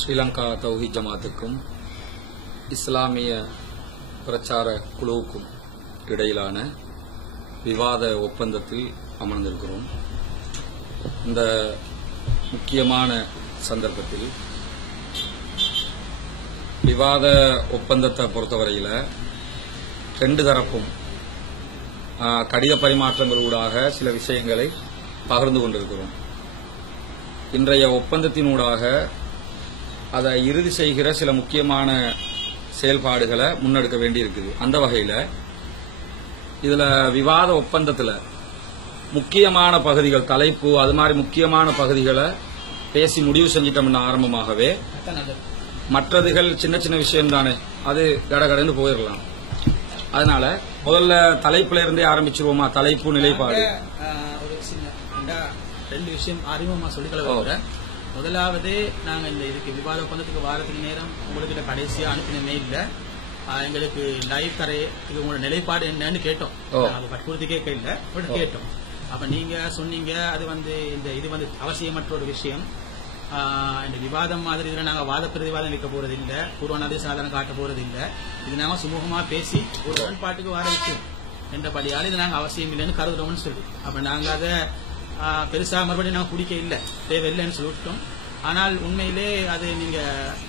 ஸ்ரீலங்கா தௌஹீத் ஜமாத்துக்கும் இஸ்லாமிய பிரச்சார குழுவுக்கும் இடையிலான விவாத ஒப்பந்தத்தில் அமர்ந்திருக்கிறோம். இந்த முக்கியமான சந்தர்ப்பத்தில் விவாத ஒப்பந்தத்தை பொறுத்தவரையில் ரெண்டு தரப்பும் கடித பரிமாற்றங்களூடாக சில விஷயங்களை பகிர்ந்து கொண்டிருக்கிறோம். இன்றைய ஒப்பந்தத்தினூடாக அதை இறுதி செய்கிற சில முக்கியமான செயல்பாடுகளை முன்னெடுக்க வேண்டியிருக்குது. அந்த வகையில் இதில் விவாத ஒப்பந்தத்தில் முக்கியமான பகுதிகள், தலைப்பு, அது மாதிரி முக்கியமான பகுதிகளை பேசி முடிவு செஞ்சிட்டோம்னா ஆரம்பமாகவே மற்றதுகள் சின்ன சின்ன விஷயம் தானே, அது கடகடன்னு போயிடலாம். அதனால முதல்ல தலைப்புல இருந்தே ஆரம்பிச்சிருவோமா? தலைப்பு, நிலைப்பாடு. ஒரு சின்ன ரெண்டு விஷயம் அறிமுகமா சொல்லிக்கொள்ள. முதலாவது, நாங்க இந்த இதுக்கு விவாத ஒப்பந்தத்துக்கு வாரத்துக்கு நேரம் உங்களுக்கு கடைசியா அனுப்பின மெயில்ல எங்களுக்கு லைவ் தரைக்கு உங்களோட நிலைப்பாடு என்னன்னு கேட்டோம். அது வற்புறுத்தி கேட்க இல்ல, கேட்டோம். அப்ப நீங்க சொன்னீங்க அது இது அவசியமற்ற ஒரு விஷயம். இந்த விவாதம் மாதிரி இதுல நாங்க வாத பிரதிவாதம் வைக்க போறது இல்ல, பூர்வானாதி சாதனம் காட்ட போறது இல்ல. இது நாங்க சுமூகமா பேசி ஒரு உடன்பாட்டுக்கு வர விஷயம் என்றபடியால் இது நாங்க அவசியம் இல்லைன்னு கருதுறோம்னு சொல்லி, அப்ப நாங்க அதை பெருசா மறுபடியும் நாங்க குடிக்க இல்லை, தேவையில்லைன்னு சொல்லிவிட்டோம். ஆனால் உண்மையிலே அது நீங்க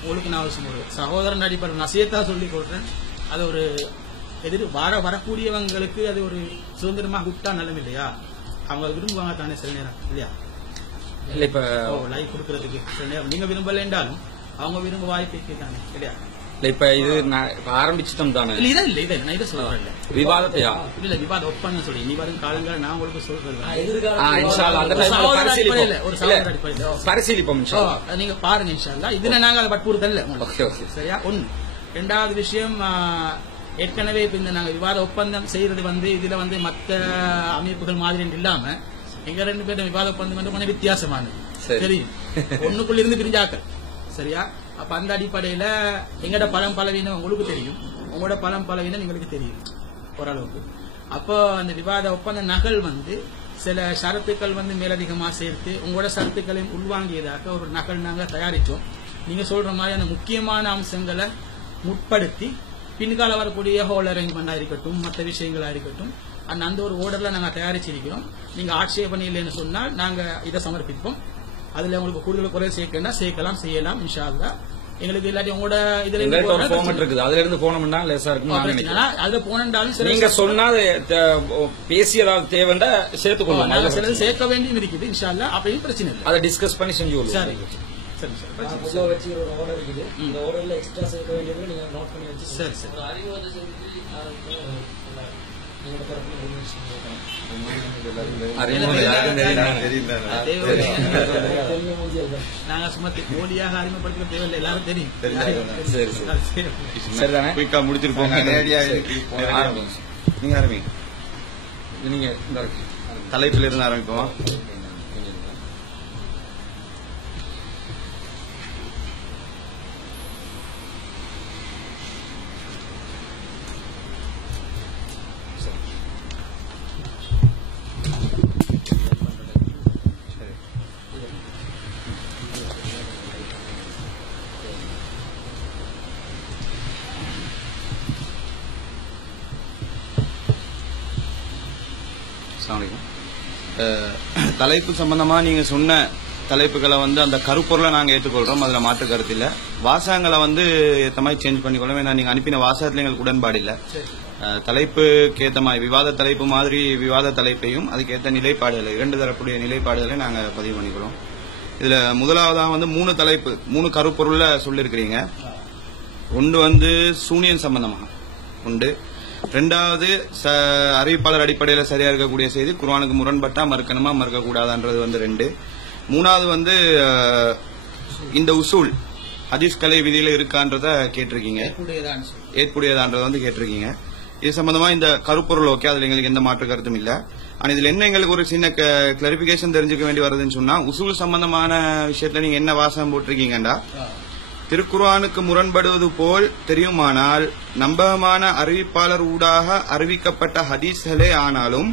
உங்களுக்கு நான் ஒரு சகோதரன் அடிப்படை நசியத்தா சொல்லி கொடுறேன். அது ஒரு வரக்கூடியவங்களுக்கு அது ஒரு சுதந்திரமாக விட்டா நல்லம் இல்லையா? அவங்க விரும்புவாங்க தானே சில நேரம் இல்லையா? இல்ல, இப்ப லைவ் கொடுக்கறதுக்கு சில நேரம் நீங்க விரும்பல என்றாலும் அவங்க விரும்ப வாய்ப்பு தானே இல்லையா? இப்ப இது ஆரம்பிச்சிட்டோம் தானே. நான் இதை சொல்றேன் விவாதத்தையா இல்ல, விவாத ஒப்பந்தம் சொல்லி நீ வரும் காலங்கள் நான் உங்களுக்கு சொல்றேன். பரிசீலிப்போம், நீங்க பாருங்க இன்ஷால்லா. இதுல நாங்க அதை வற்புறுத்தல. சரியா? ஒண்ணு. ரெண்டாவது விஷயம், ஏற்கனவே இப்ப இந்த நாங்க விவாத ஒப்பந்தம் செய்யறது இதுல மற்ற அமைப்புகள் மாதிரி இல்லாம எங்க ரெண்டு பேரும் விவாத ஒப்பந்தம் கொஞ்சம் வித்தியாசமானது. தெரியும், ஒண்ணுக்குள்ள இருந்து பிரிஞ்சாக்கள். சரியா? அப்ப அந்த அடிப்படையில எங்கட பலம் பலவீனம் உங்களுக்கு தெரியும், உங்களோட பலம் பலவீனம் எங்களுக்கு தெரியும் ஓரளவுக்கு. அப்போ அந்த விவாத ஒப்பந்த நகல் சில ஷரத்துக்கள் மேலதிகமா சேர்த்து உங்களோட ஷரத்துக்களையும் உள்வாங்கியதாக ஒரு நகல் நாங்க தயாரிச்சோம். நீங்க சொல்ற மாதிரி அந்த முக்கியமான அம்சங்களை முற்படுத்தி பின்கால வரக்கூடிய ஹோல் அரேஞ்ச்மெண்டா இருக்கட்டும், மற்ற விஷயங்களா இருக்கட்டும், அந்த ஒரு ஓர்டர்ல நாங்க தயாரிச்சிருக்கிறோம். நீங்க ஆட்சேபனை இல்லைன்னு சொன்னால் நாங்க இதை சமர்ப்பிப்போம். அதுல உங்களுக்கு கூடுதல் குறை சேர்க்கணும், சேர்க்கலாம், செய்யலாம் இன்ஷா அல்லாஹ். எங்களுக்கு இல்லாட்டி உங்களோட இதுல இருக்குது, அதுல இருந்து போனோம்னா லேசா இருக்கும். அதுல போனாலும் நீங்க சொன்னா பேசி ஏதாவது தேவைண்டா சேர்த்துக்கொள்ளும், சிலது சேர்க்க வேண்டியும் இருக்குது இன்ஷா அல்லாஹ். அப்படின்னு பிரச்சனை இல்லை, அதை டிஸ்கஸ் பண்ணி செஞ்சு சரி. நாங்க சும்மா மோடியாக அறிமுகப்படுத்த தேவையில்லை, எல்லாரும் தெரியும். சரிதானே? முடிச்சிட்டு போங்க. நீங்க ஆரம்பிங்க. நீங்க தலைப்பில் இருந்து ஆரம்பிப்போம். தலைப்பு சம்பந்தமா நீங்க சொன்ன தலைப்புகளை அந்த கருப்பொருளை நாங்க ஏற்றுக்கொள்றோம், அதுல மாற்று கருத்து இல்ல. வாசகங்களை ஏத்த மாதிரி சேஞ்ச் பண்ணிக்கொள்ளும். ஏன்னா நீங்க அனுப்பின வாசகத்துல எங்களுக்கு உடன்பாடு இல்ல. தலைப்புக்கு ஏத்த மாதிரி விவாத தலைப்பு மாதிரி விவாத தலைப்பையும் அதுக்கேற்ற நிலைப்பாடுகளை, இரண்டு தரப்புடைய நிலைப்பாடுகளை நாங்க பதிவு பண்ணிக்கிறோம். இதுல முதலாவதாக 3 தலைப்பு, 3 கருப்பொருள்ல சொல்லிருக்கிறீங்க. ஒன்று சூனியன் சம்பந்தமாக உண்டு. ரெண்டாவது, அறிவிப்பாளர் அடிப்படையில் சரியா இருக்கக்கூடிய செய்தி குர்ஆனுக்கு முரண்பட்டா மறுக்கணுமா மறுக்கக்கூடாதுன்றது 2. மூணாவது இந்த உசூல் ஹதீஸ் கலை விதியில இருக்கான்றத கேட்டிருக்கீங்க, ஏற்புடையதான்றத கேட்டிருக்கீங்க. இது சம்பந்தமா இந்த கருப்பொருள் ஓகே, அதுல எங்களுக்கு எந்த மாற்று கருத்தும் இல்ல. ஆனா இதுல என்ன எங்களுக்கு ஒரு சின்ன கிளாரிபிகேஷன் தெரிஞ்சுக்க வேண்டி வருதுன்னு சொன்னா, உசூல் சம்பந்தமான விஷயத்துல நீங்க என்ன வாசகம் போட்டிருக்கீங்கடா, திருக்குர்ஆனுக்கு முரண்படுவது போல் தெரியுமானால் நம்பகமான அறிவிப்பாளர் ஊடாக அறிவிக்கப்பட்ட ஹதீஸ்களே ஆனாலும்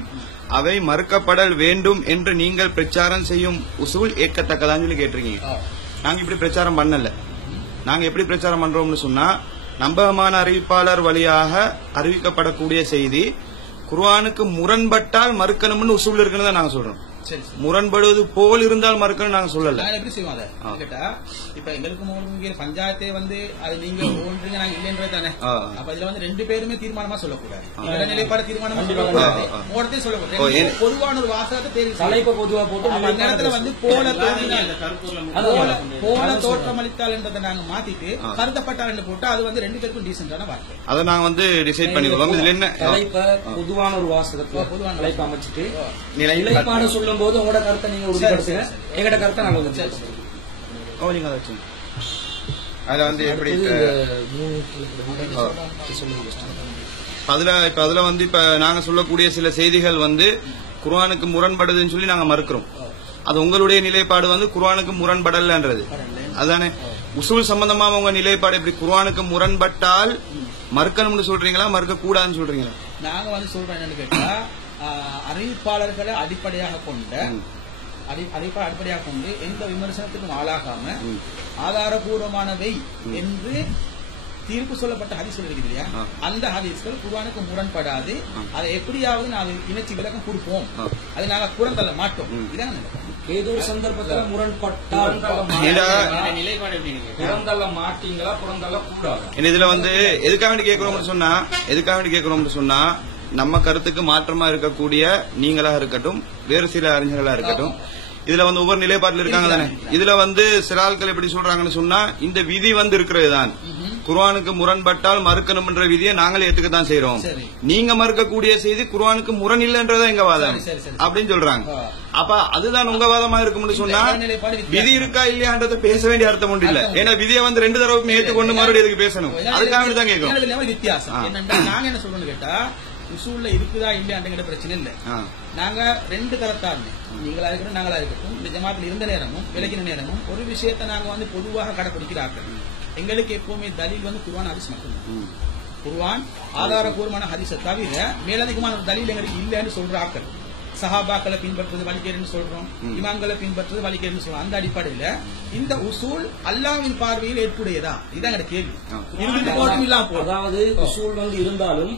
அவை மறுக்கப்படல் வேண்டும் என்று நீங்கள் பிரச்சாரம் செய்யும் உசூல் ஏற்கத்தக்கதான்னு சொல்லி கேட்டிருக்கீங்க. நாங்க இப்படி பிரச்சாரம் பண்ணல. நாங்க எப்படி பிரச்சாரம் பண்றோம்னு சொன்னா, நம்பகமான அறிவிப்பாளர் வழியாக அறிவிக்கப்படக்கூடிய செய்தி குர்ஆனுக்கு முரண்பட்டால் மறுக்கணும்னு உசூல் இருக்குன்னு தான் நாங்க சொல்றோம். முரண்படுவது போல் இருந்தால் மறுக்கணும் நாங்க சொல்லல. எப்படி செய்வோம் அதை கேட்டா, இப்ப எங்களுக்கு பஞ்சாயத்தே வந்து அது நீங்க ஒன்றுங்க நாங்க இல்லைன்றது தானே. அப்ப இதுல வந்து 2 பேருமே தீர்மானமா சொல்லக்கூடாது, நிலைப்பாடு தீர்மானமா சொல்லக்கூடாது, மூடத்தையும் சொல்லக்கூடாது. பொதுவான ஒரு வாசகத்தை தெரிவிச்சு தலைப்பை பொதுவா போட்டு அந்த நேரத்துல வந்து போல தோற்றமளித்தால் என்றதை நாங்க மாத்திட்டு கருதப்பட்டால் என்று போட்டு அது வந்து 2 பேருக்கும் டீசென்டான வார்த்தை. அதை நாங்க வந்து டிசைட் பண்ணிடுவோம். இதுல என்ன தலைப்பை பொதுவான ஒரு வாசகத்தை பொதுவான தலைப்பை அமைச்சிட்டு நிலைப்பாடு சொல்லும் போது உங்களோட கருத்தை நீங்க உறுதிப்படுத்துங்க, எங்கட கருத்தை நாங்க வந்து அதுல வந்து எப்படி அதுல வந்து இப்ப நாங்க சொல்லக்கூடிய சில செய்திகள் வந்து குர்ஆனுக்கு முரண்படுதுன்னு சொல்லி நாங்க மறுக்கிறோம். அது உங்களுடைய நிலைப்பாடு வந்து குர்ஆனுக்கு முரண்படலன்றது அதானே. உசூல் சம்பந்தமா உங்க நிலைப்பாடு எப்படி? குர்ஆனுக்கு முரண்பட்டால் மறுக்கணும்னு சொல்றீங்களா, மறுக்க கூடாதுன்னு சொல்றீங்களா? நாங்க வந்து சொல்றோம் என்னன்னு கேட்டா, அறிவிப்பாளர்களை அடிப்படையாக கொண்டு எந்த விமர்சனத்துக்கும் ஆளாகாம ஆதாரபூர்வமானவை என்று தீர்ப்பு சொல்லப்பட்ட ஹதீஸ்கள் இருக்குது இல்லையா, அந்த ஹதீஸ்கள் குர்ஆனுக்கு முரண்படாது. அதை எப்படியாவது நாங்க இணைச்சி விளக்கம் கொடுப்போம், அதை நாங்க புறந்தள்ள மாட்டோம். இதான் ஏதோ ஒரு சந்தர்ப்பத்தில் முரண்பட்டால் புறந்தள்ள மாட்டீங்களா, புறந்தள்ள கூடாது. இதுல வந்து எதுக்காக வேண்டி கேட்கிறோம்னு சொன்னா நம்ம கருத்துக்கு மாற்றமா இருக்கக்கூடிய நீங்களாக இருக்கட்டும், வேறு சில அறிஞர்களா இருக்கட்டும், இதுல வந்து ஒவ்வொரு நிலைப்பாட்டில் இருக்காங்க தானே. இதுல வந்து சில ஆட்கள் எப்படி சொல்றாங்கன்னு சொன்னா, இந்த விதி வந்து இருக்கிறது தான் குர்ஆனுக்கு முரண்பட்டால் மறுக்கணும்ன்ற விதியை நாங்களே ஏத்துக்கத்தான் செய்யறோம், நீங்க மறுக்கக்கூடிய செய்தி குர்ஆனுக்கு முரண் இல்லைன்றதா எங்க வாதம் அப்படின்னு சொல்றாங்க. அப்ப அதுதான் உங்க வாதமா இருக்கும்னு சொன்னா விதி இருக்கா இல்லையான்றத பேச வேண்டிய அர்த்தம் ஒன்று இல்ல. ஏன்னா விதியை வந்து 2 தடவை ஏற்றுக்கொண்டு மறுபடியும் எதுக்கு பேசணும், அதுக்காக தான் கேட்கணும். வித்தியாசம் என்னன்னா, நாங்க என்ன சொல்லணும்னு கேட்டா, உசூல்ல இருக்குதா இல்லையாங்கிற பிரச்சனை இல்ல. நாங்க 2 தரத்தார், நீங்களா இருக்கட்டும் நாங்களா இருக்கட்டும், இந்த ஜமாத்தில் இருந்த நேரமும் விலகின நேரமும் ஒரு விஷயத்தை நாங்க வந்து பொதுவாக கடைபிடிக்கிறார்கள். எங்களுக்கு எப்பவுமே தலீல் வந்து குர்ஆன் ஹதீஸ் மட்டும். குர்ஆன் ஆதாரபூர்வமான ஹதீஸை தவிர மேலதிகமான தலீல் எங்களுக்கு இல்லைன்னு சொல்ற ஆக்கள். சஹாபாக்களை பின்பற்றுறது வழிகேடுன்னு சொல்றோம், இமாம்களை பின்பற்றுறது வழிகேடுன்னு சொல்றோம். அந்த அடிப்படையில இந்த உசூல் அல்லாஹ்வின் பார்வையில் ஏற்புடையதா, இதான் எங்க கேள்வி. அதாவது உசூல் வந்து இருந்தாலும்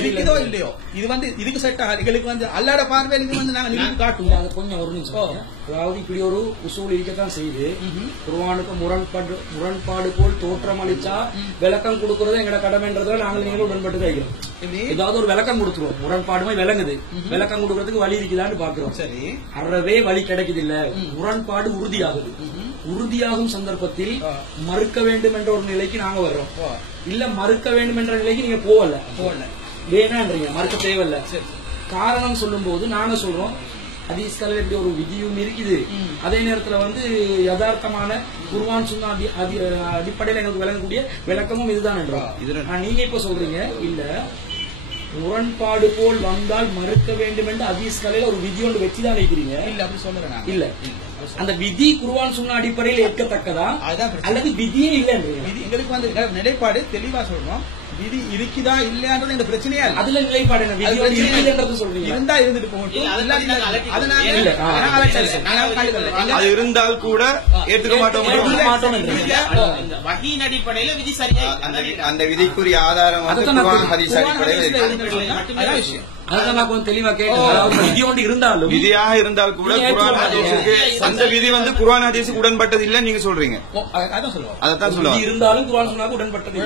இருக்குதோ இல்லையோ, இது வந்து இதுக்கு செட் ஆகாது. எங்களுக்கு வந்து அல்லாஹ்வோட பார்வையில் இது வந்து நாங்க நிரூபித்து காட்டுவோம். அது கொஞ்சம் ஒரு நிமிஷம். அதாவது இப்படி ஒரு உசூல் இருக்கத்தான் செய்து குர்ஆனுக்கு முரண்பாடு போல் தோற்றம் அளிச்சா விளக்கம் கொடுக்கறது எங்கட கடமைன்றத நாங்கள் நீங்களும் உடன்பட்டு வைக்கிறோம். ஏதாவது ஒரு விளக்கம் கொடுத்துருவோம், முரண்பாடுமே விளங்குது, விளக்கம் கொடுக்கறதுக்கு வழி இருக்குதான்னு பாக்குறோம். சரி, அறவே வழி கிடைக்குது இல்ல, முரண்பாடு உறுதியாகுது. உறுதியாகும் சந்தர்ப்பத்தில் மறுக்க வேண்டும் என்ற ஒரு நிலைக்கு நாங்க வர்றோம். இல்ல மறுக்க வேண்டும் என்ற நிலைக்கு நீங்க போகல வேணான்றீங்க, மறுக்க தேவையில்ல. காரணம் சொல்லும் போது நாங்க சொல்றோம், ஹதீஸ்கள் இப்படி ஒரு விதியும் இருக்குது, அதே நேரத்துல வந்து யதார்த்தமான குர்ஆன் சுன்னா அடிப்படையில் எங்களுக்கு விளங்கக்கூடிய விளக்கமும் இதுதான் என்றோம். நீங்க இப்ப சொல்றீங்க இல்ல முரண்பாடு போல் வந்தால் மறுக்க வேண்டும் என்று ஹதீஸ்களில் ஒரு விதி ஒன்று வச்சுதான் வைக்கிறீங்க. இல்ல அப்படி சொல்றேன் இல்ல, அந்த விதி குர்ஆன் சுன்னா அடிப்படையில் ஏற்கத்தக்கதா அல்லது விதியே இல்லை? எங்களுக்கு வந்து நிலைப்பாடு தெளிவா சொல்றோம், விதி இருக்குதா இல்லையான்றது இந்த பிரச்சனையா இல்ல. அதுல நிலைப்பாடு என்ன, விதியோட இருக்குதுன்றது சொல்றீங்க. இருந்தா இருந்துட்டு போகட்டும், அது இருந்தால் கூட ஏற்றுக்க மாட்டோம். வஹீன் அடிப்படையில விதி சரியா, அந்த விதிக்குரிய ஆதாரம் வந்து குர்ஆன் ஹதீஸ் அடிப்படையில் அதான் தெளிவா கேட்க. விதியோடு இருந்தாலும் விதியாக இருந்தால் கூட குர்ஆன் ஹதீஸுக்கு அந்த விதி வந்து குர்ஆன் ஹதீஸுக்கு உடன்பட்டது இல்ல நீங்க சொல்றீங்க. அதான் சொல்லுவாங்க. இருந்தாலும் குர்ஆன் சுன்னாக்கு உடன்பட்டது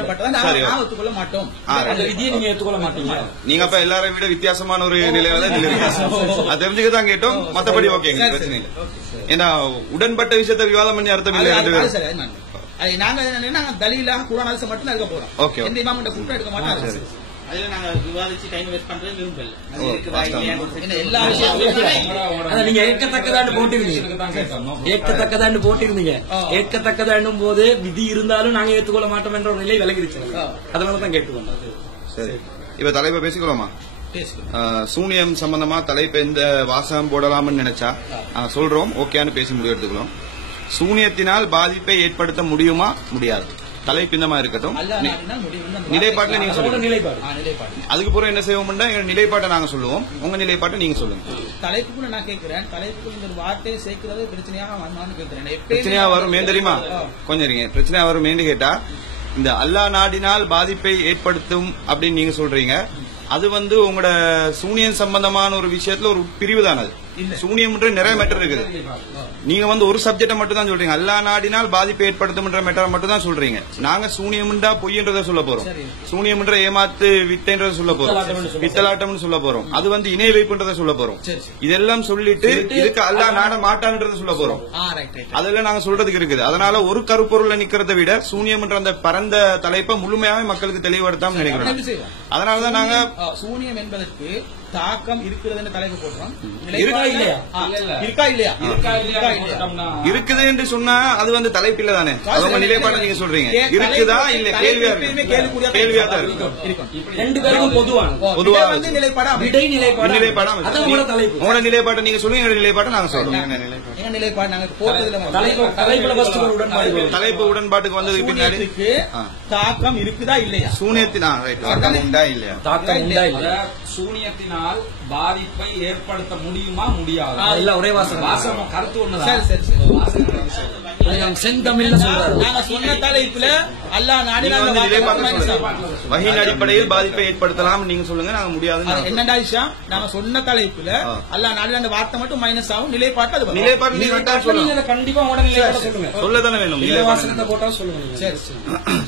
ஒத்துக்கொள்ள மாட்டோம். அந்த விதியை நீங்க ஏற்றுக்கொள்ள மாட்டீங்க. நீங்க அப்ப எல்லாரையும் விட வித்தியாசமான ஒரு நிலையில தான் இருக்கீங்க. அது தெரிஞ்சுக்கதான் கேட்டோம், மத்தபடி ஓகேங்க, பிரச்சனை இல்லை. ஏன்னா உடன்பட்ட விஷயத்தை விவாதம் பண்ணி அர்த்தம் இல்லை. நாங்க என்ன தலீலாக குர்ஆன் ஹதீஸ் மட்டும் எடுக்க போறோம். ஓகே, எந்த இமாம் கிட்ட கூட்ட எடுக்க மாட்டோம். அதுல நாங்க விவாதிச்சு டைம் வேஸ்ட் பண்றது விரும்பல. எல்லா விஷயத்தையும் நீங்க ஏற்கத்தக்கதான்னு போட்டிருந்தீங்க. ஏற்கத்தக்கதான்னும் போது விதி இருந்தாலும் நாங்க ஏற்றுக்கொள்ள மாட்டோம் என்ற ஒரு நிலை விலகிருச்சு. அதனாலதான் கேட்டுக்கோங்க. சரி, இப்ப தலைப்பை பேசிக்கலாமா? சூனியம் சம்பந்தமா தலைப்பு எந்த வாசகம் போடலாம்னு நினைச்சா சொல்றோம், ஓகேன்னு பேசி முடிவு எடுத்துக்கலாம். சூனியத்தினால் பாதிப்பை ஏற்படுத்த முடியுமா முடியாது? தலைப்பு இந்த மாதிரி இருக்கட்டும். அல்லாஹ் நாடினால் முடியும். நிலைப்பாட்டுல நீங்க சொல்லுங்க. நிலைப்பாடு அதுக்கு பிறகு என்ன செய்வோம்னா எங்க நிலைப்பாட்டை நாங்க சொல்லுவோம், உங்க நிலைப்பாட்டை நீங்க சொல்லுங்க. தலைப்புக்குள்ள நான் கேட்கிறேன், தலைப்புக்குள்ள இந்த ஒரு வார்த்தையை சேர்க்கிறது பிரச்சனையாக வந்தான்னு கேட்கிறேன். பிரச்சனையா வரும் ஏன் தெரியுமா? கொஞ்சம் இருங்க. பிரச்சனையா வரும் ஏன்னு கேட்டா, இந்த அல்லாஹ் நாடினால் பாதிப்பை ஏற்படுத்தும் அப்படின்னு நீங்க சொல்றீங்க. அது வந்து உங்களோட சூனியன் சம்பந்தமான ஒரு விஷயத்துல ஒரு பிரிவு தான். அது சூனியம் நிறைய மேட்டர் இருக்குது. நீங்க வந்து ஒரு சப்ஜெக்ட மட்டும் தான் சொல்றீங்க. அல்லாஹ் நாடினால் பாதிப்பை ஏற்படுத்தும் மேட்டர் மட்டும் தான் சொல்றீங்க. நாங்க சூனியம்டா பொய்ன்றத சொல்ல போறோம், சூனியம்ன்ற ஏமாத்து வித்தைன்றத சொல்ல போறோம், பித்தலாட்டம்னு சொல்ல போறோம், அது வந்து இணை வைப்புன்றத சொல்ல போறோம். இதெல்லாம் சொல்லிட்டு இதுக்கு அல்லாஹ் நாட மாட்டான்றத சொல்ல போறோம். அதெல்லாம் நாங்க சொல்றதுக்கு இருக்குது. அதனால ஒரு கருப்பொருளை நிக்கிறத விட சூனியம்ன்ற அந்த பரந்த தலைப்பை முழுமையாவே மக்களுக்கு தெளிவுபடுத்தாம நினைக்கிறோம். அதனாலதான் நாங்க சூனியம் என்பதற்கு தாக்கம் இருக்கிறது தலைப்பு போடுறோம். இருக்குது என்று சொன்னா அது வந்து தலைப்பில்ல தானே. அவங்க நிலைப்பாடு நீங்க சொல்றீங்க இருக்குதா இல்ல கேள்வியா தான் இருக்கும். ரெண்டு பேருக்கும் பொதுவா உங்களோட நிலைப்பாட்டை நீங்க சொல்லுங்க, எங்க நிலைப்பாட்டை நாங்க சொல்றோம். தலைப்பு உடன்பாட்டுக்கு வந்ததுக்கு பின்னாடி தாக்கம் இருக்குதா இல்லையா, சூனியத்தினால் பாதிப்பை ஏற்படுத்த முடியுமா முடியாது? ஒரே வாசகம் கருத்து ஒண்ணுதான். செந்தமிழ்ல சொல்றாரு. நாங்க சொன்ன தலைப்புல அல்லாஹ் நாடினால் வஹீன் அடிப்படையில் பாதிப்பை ஏற்படுத்தலாம் நீங்க சொல்லுங்க, நாங்க முடியாது. என்னடா விஷயம்? நாங்க சொன்ன தலைப்புல அல்லாஹ் நாடினால் அந்த வார்த்தை மட்டும் மைனஸ் ஆகும். நிலைப்பாட்டு அது நிலைப்பாடு நீங்க கண்டிப்பா உடனே நிலைப்பாடு சொல்லுங்க. சொல்லதானே வேணும். வாசகத்தை போட்டா சொல்லுங்க. சரி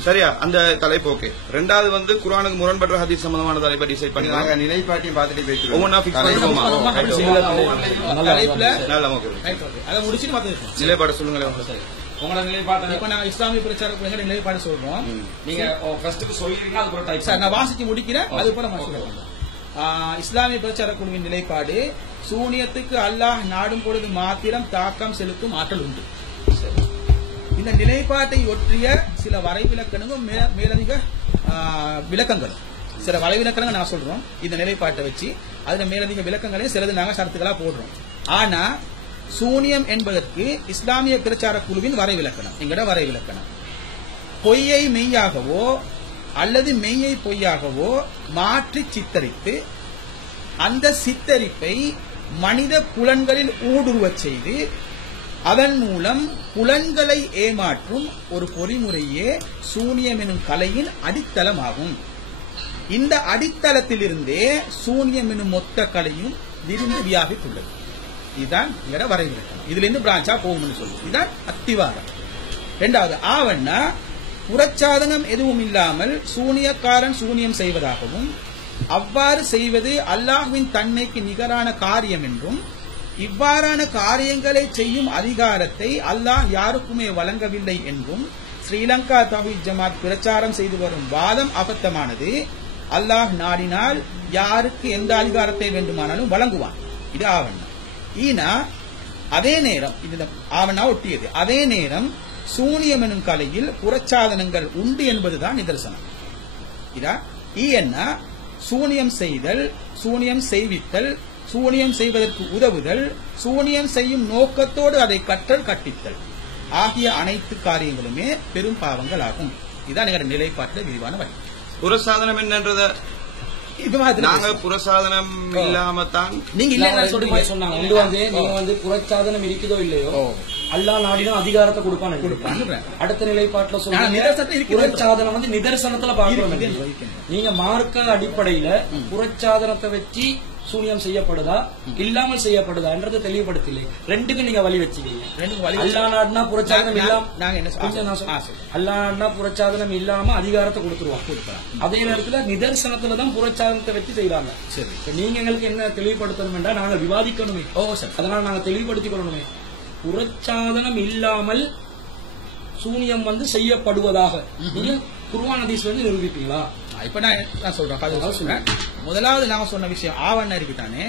சரியா? அந்த தலைப்பு ஓகே. ரெண்டாவது வந்து குர்ஆனுக்கு முரண்பட்ட ஹதீஸ் சம்பந்தமான தலைப்பை டிசைட் பண்ணி நாங்க நிலைப்பாட்டையும் பார்த்துட்டு போயிட்டு ஒவ்வொன்னா ஃபிக்ஸ் பண்ணிடுவோமா? தலைப்புல நல்லா ஓகே. அதை முடிச்சுட்டு மத்த நிலைப்பாடு சொல்லுங்களேன். உங்களோட நிலைப்பாட்டை இப்ப நாங்க இஸ்லாமிய பிரச்சார நிலைப்பாடு சொல்றோம். நீங்க ஃபர்ஸ்ட் சொல்லிருக்கீங்க, அது சார் நான் வாசிச்சு முடிக்கிறேன். அது போல இஸ்லாமிய பிரச்சார குழுவின் நிலைப்பாடு, சூனியத்துக்கு அல்லாஹ் நாடும் பொழுது மாத்திரம் தாக்கம் செலுத்தும் ஆற்றல் உண்டு. இந்த நிலைப்பாட்டை ஒற்றிய சில வரைவிலக்கணமும் மேலதிக விளக்கங்களும், சில வரைவிலக்கணங்கள் நான் சொல்றோம். இந்த நிலைப்பாட்டை வச்சு அதுல மேலதிக விளக்கங்களையும் சிலது நாங்க சரத்துக்களா போடுறோம். ஆனா சூனியம் என்பதற்கு இஸ்லாமிய பிரச்சார குழுவின் வரைவிலக்கணம், எங்கட வரைவிலக்கணம், பொய்யை மெய்யாகவோ அல்லது மெய்யை பொய்யாகவோ மாற்றி சித்தரித்து அந்த சித்தரிப்பை மனித புலன்களில் ஊடுருவச் செய்து அதன் மூலம் புலன்களை ஏமாற்றும் ஒரு பொறிமுறையே சூனியம் எனும் கலையின் அடித்தளமாகும். இந்த அடித்தளத்திலிருந்தே சூனியம் எனும் மொத்த கலையும் விரிந்து வியாபித்துள்ளது. இதுதான் இங்கட வரைவிலக்கணம். இதுல இருந்து பிரான்ச்சா போகும்னு சொல்லு. இதுதான் அத்திவாதம். இரண்டாவது ஆவண்ணா புறச்சாதனம் எதுவும் இல்லாமல் சூனியக்காரன் சூனியம் செய்வதாகவும், அவ்வாறு செய்வது அல்லாஹ்வின் தன்மைக்கு நிகரான காரியம் என்றும், இவ்வாறான காரியங்களை செய்யும் அதிகாரத்தை அல்லாஹ் யாருக்குமே வழங்கவில்லை என்றும் ஸ்ரீலங்கா தௌஹீத் ஜமாத் பிரச்சாரம் செய்து வரும் வாதம் அபத்தமானது. அல்லாஹ் நாடினால் யாருக்கு எந்த அதிகாரத்தை வேண்டுமானாலும் வழங்குவான். இது ஆவண்ணா. ஈனா அதே நேரம், இது ஆவண்ணா ஒட்டியது. அதே நேரம் சூனியம் எனும் கலையில் புறச்சாதனங்கள் உண்டு என்பதுதான் நிதர்சனம். இதா ஈன்னா சூனியம் செய்தல், சூனியம் செய்வித்தல், சூனியம் செய்வதற்கு உதவுதல், சூனியம் செய்யும் நோக்கத்தோடு அதை கற்றல் கற்பித்தல் ஆகிய அனைத்து காரியங்களுமே பெரும் பாவங்கள் ஆகும். இதுதான் எங்களோட நிலைப்பாட்டில் விரிவான வழி. புறசாதனம் என்னன்றத நாங்க புறசாதனம் இல்லாம தான் நீங்க இல்ல சொல்றீங்க சொன்னாங்க. நீங்க வந்து புறச்சாதனம் இருக்குதோ இல்லையோ அல்லாஹ் நாடினா அதிகாரத்தை கொடுப்பாங்க. அடுத்த நிலைப்பாட்டுல சொல்லுங்க புறச்சாதனம் வந்து நிதர்சனத்துல பார்க்கணும். நீங்க மார்க்க அடிப்படையில புறச்சாதனத்தை வச்சு சூனியம் செய்யப்படுதா இல்லாமல் செய்யப்படுதான்றது தெளிவுபடுத்தலை. ரெண்டுக்கும் நீங்க வழி வச்சுக்கீங்க. அல்லாஹ் நாடுனா புறச்சாதனம் இல்லாம, அல்லாஹ் நாடுனா புறச்சாதனம் இல்லாம அதிகாரத்தை கொடுத்துருவாங்க. அதே நேரத்துல நிதர்சனத்துலதான் புறச்சாதனத்தை வச்சு செய்யறாங்க. சரி, நீங்க எங்களுக்கு என்ன தெளிவுபடுத்தணும் என்றா நாங்க விவாதிக்கணுமே. அதனால நாங்க தெளிவுபடுத்திக் கொள்ளணுமே. புறச்சாதனம் இல்லாமல் சூனியம் வந்து செய்யப்படுவதாக நீங்க குர்ஆன் ஹதீஸ் வந்து நிரூபிப்பீங்களா? இப்ப நான் சொல்றேன். முதலாவது நாம சொன்ன விஷயம் ஆவண்ணா இருக்குதானே.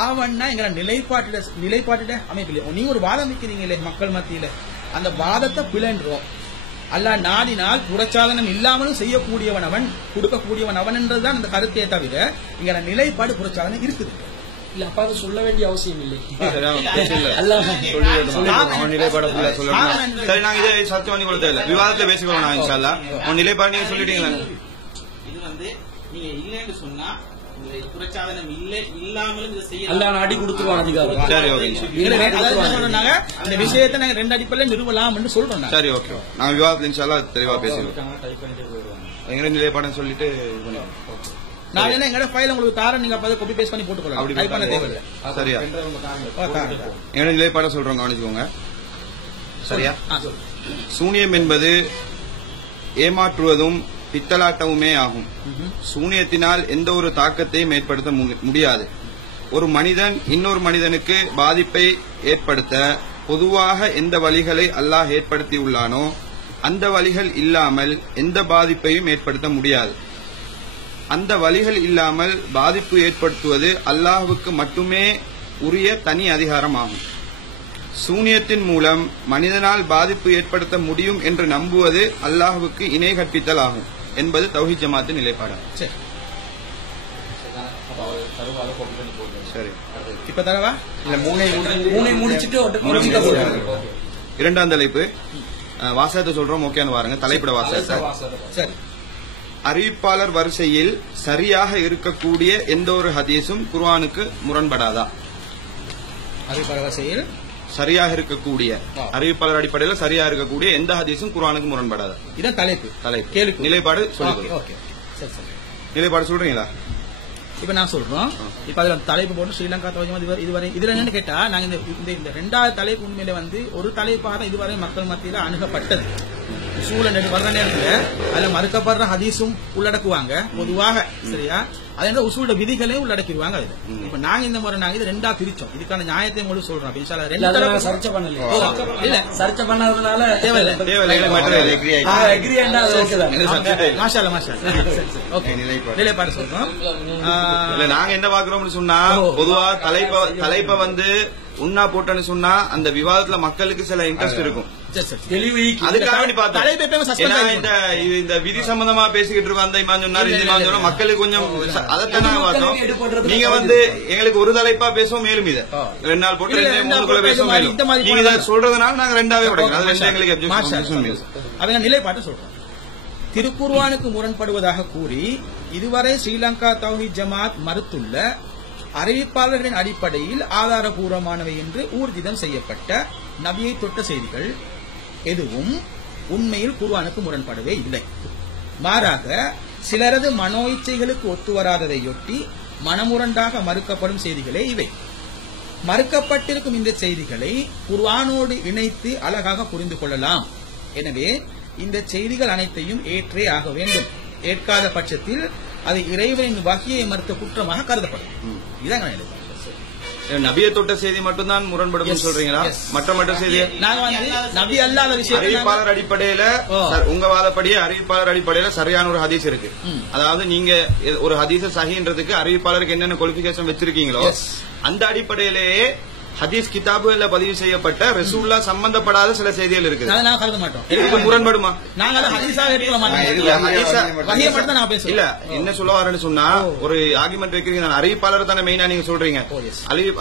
ஆவண்ணா எங்களை நிலைப்பாட்டிட அமைப்பில்லை. நீங்க ஒரு வாதம் வைக்கிறீங்களே மக்கள் மத்தியில, அந்த வாதத்தை பிளன்றோம். அல்லாஹ் நாடினால் புறச்சாதனம் இல்லாமலும் செய்யக்கூடியவன் அவன், கொடுக்கக்கூடியவன் அவன் என்றதுதான் அந்த கருத்தையே தவிர இங்க நிலைப்பாடு புறச்சாதனம் இருக்குது. இல்ல அப்ப அது சொல்ல வேண்டிய அவசியம் இல்லை. அவன் நிலைப்பாடு சொல்லணும். சரி, நாங்க இதை சத்தியம் பண்ணி கொடுத்தது இல்லை, விவாதத்துல பேசிக்கொள்ளணும். நான் இன்ஷா அல்லாஹ் உன் நிலைப்பாடு நீங்க சொல்லிட்டீங்களா? இது வந்து நீங்க இல்லைன்னு சொன்னா பிரச்சாதனம் இல்லாமலும் இதை செய்ய அல்ல அடி கொடுத்துருவான் அதிகாரம். சரி, ஓகே. இந்த விஷயத்தை நாங்க 2 அடிப்படையில் நிறுவலாம் சொல்றோம். சரி, ஓகே. நாங்க விவாதத்துல இன்ஷா அல்லாஹ் தெளிவா பேசிடுவோம். எங்க நிலைப்பாடுன்னு சொல்லிட்டு நான் என்ன எங்க ஃபைல் உங்களுக்கு தாரேன், நீங்க அப்ப காப்பி பேஸ்ட் பண்ணி போட்டுக்கலாம். அப்படி டைப் பண்ண தேவையில்லை. சரியா? எங்க நிலைப்பாட சொல்றோம், கவனிச்சுக்கோங்க. சரியா? சூனியம் என்பது ஏமாற்றுவதும் பித்தலாட்டமுமே ஆகும். சூனியத்தினால் எந்த ஒரு தாக்கத்தையும் ஏற்படுத்த முடியாது. ஒரு மனிதன் இன்னொரு மனிதனுக்கு பாதிப்பை ஏற்படுத்த பொதுவாக எந்த வழிகளை அல்லாஹ் ஏற்படுத்தியுள்ளானோ அந்த வழிகள் இல்லாமல் எந்த பாதிப்பையும் ஏற்படுத்த முடியாது. அந்த வழிகள் இல்லாமல் பாதிப்பு ஏற்படுத்துவது அல்லாஹ்வுக்கு மட்டுமே உரிய தனி அதிகாரம் ஆகும். சூனியத்தின் மூலம் மனிதனால் பாதிப்பு ஏற்படுத்த முடியும் என்று நம்புவது அல்லாஹ்வுக்கு இணை கற்பித்தல் ஆகும் என்பது தௌஹீத் ஜமாத்தின் நிலைப்பாடாகும். சரி, இப்ப தரவா இல்ல மூணை முடிச்சிட்டு இரண்டாம் தலைப்பு வாசகத்தை சொல்றோம். ஓகேன்னு பாருங்க, தலைப்பிட வாசகத்தை. சரி. அறிவிப்பாளர் வரிசையில் சரியாக இருக்கக்கூடிய எந்த ஒரு ஹதீஸும் குர்ஆனுக்கு முரண்படாதா? அறிவிப்பாளர் வரிசையில் சரியாக இருக்கக்கூடிய, அறிவிப்பாளர் அடிப்படையில் சரியாக இருக்கக்கூடிய எந்த ஹதீஸும் குர்ஆனுக்கு முரண்படாதா? இதான் தலைப்பு. கேள்வி நிலைப்பாடு சொல்லுங்க. நிலைப்பாடு சொல்றீங்களா? இப்ப நான் சொல்றோம். இப்ப அதுல தலைப்பு போட்டு ஸ்ரீலங்கா தௌஹீத் இதுவரை இதுல என்னன்னு கேட்டா, நாங்க இந்த 2வது தலைப்பு உண்மையில வந்து ஒரு தலைப்பாக இதுவரை மக்கள் மத்தியில அணுகப்பட்டது. சூழல் வர்ற நேரத்துல அதுல மறுக்கப்படுற ஹதீஸும் உள்ளடக்குவாங்க பொதுவாக. சரியா? அதே உசூல விதிகளே உள்ளடக்கிடுவாங்க. அதுல இப்ப நாங்க இந்த முறை நாங்க இது 2ஆ பிரிச்சோம். இதுக்கான நியாயத்தை உங்களுக்கு சொல்றோம். சர்ச்சை பண்ணல, இல்ல சர்ச்சை பண்ணதுனால நிலைப்பாடு சொல்றோம். நாங்க என்ன பாக்குறோம்னு சொன்னா, பொதுவா தலைப்பை வந்து உண்ணா போட்டோன்னு சொன்னா அந்த விவாதத்துல மக்களுக்கு சில இன்ட்ரெஸ்ட் இருக்கும். அதுக்காக இந்த விதி சம்பந்தமா பேசிக்கிட்டு இருக்கோம். அந்த இமான் சொன்னாரு, இந்த இமான் சொன்னா மக்களுக்கு கொஞ்சம் அதைத்தான் நாங்க பார்த்தோம். நீங்க வந்து எங்களுக்கு ஒரு தலைப்பா பேசுவோம், மேலும் இதை 2 நாள் போட்டு 3 பேசுவோம். மேலும் நீங்க சொல்றதுனால நாங்க 2ஆவே உடைக்கிறோம். அது 2 எங்களுக்கு அவங்க நிலைப்பாட்டை சொல்றோம். திருக்குர்ஆனுக்கு முரண்படுவதாக கூறி இதுவரை ஸ்ரீலங்கா தௌஹீத் ஜமாத் மறுத்துள்ள அறிவிப்பாளர்களின் அடிப்படையில் ஆதாரபூர்வமானவை என்று ஊர்ஜிதம் செய்யப்பட்ட நபியை தொட்ட செய்திகள் எதுவும் உண்மையில் குர்ஆனுக்கு முரண்படவே இல்லை. மாறாக சிலரது மனோ இச்சைகளுக்கு ஒத்துவராததையொட்டி மனமுரண்டாக மறுக்கப்படும் செய்திகளே இவை. மறுக்கப்பட்டிருக்கும் இந்த செய்திகளை குர்ஆனோடு இணைத்து அழகாக புரிந்து கொள்ளலாம். எனவே இந்த செய்திகள் அனைத்தையும் ஏற்றே ஆக வேண்டும். ஏற்காத பட்சத்தில் அது இறைவனின் வகையை மறுத்த குற்றமாக கருதப்படும். இதான் நபியை தொட்ட செய்தி மட்டும்தான் முரண்படும் சொல்றீங்களா? மற்ற செய்தி நபி அல்லாத விஷயம் அறிவிப்பாளர் அடிப்படையில உங்க வாதப்படியே அறிவிப்பாளர் அடிப்படையில சரியான ஒரு ஹதீஸ் இருக்கு. அதாவது நீங்க ஒரு ஹதீஸ சஹீன்றதுக்கு அறிவிப்பாளருக்கு என்னென்ன குவாலிஃபிகேஷன் வச்சிருக்கீங்களோ அந்த அடிப்படையிலேயே ஹதீஸ் கிதாபுல பதிவு செய்யப்பட்ட ரசூலுல்லாஹ் சம்பந்தப்படாத சில செய்திகள் இருக்கு. முரண்படுமா? இல்ல, என்ன சொல்ல வரேன்னு சொன்னா, ஒரு ஆர்குமெண்ட் வைக்கிறீங்க, அறிவிப்பாளர் தானே மெயினா நீங்க சொல்றீங்க.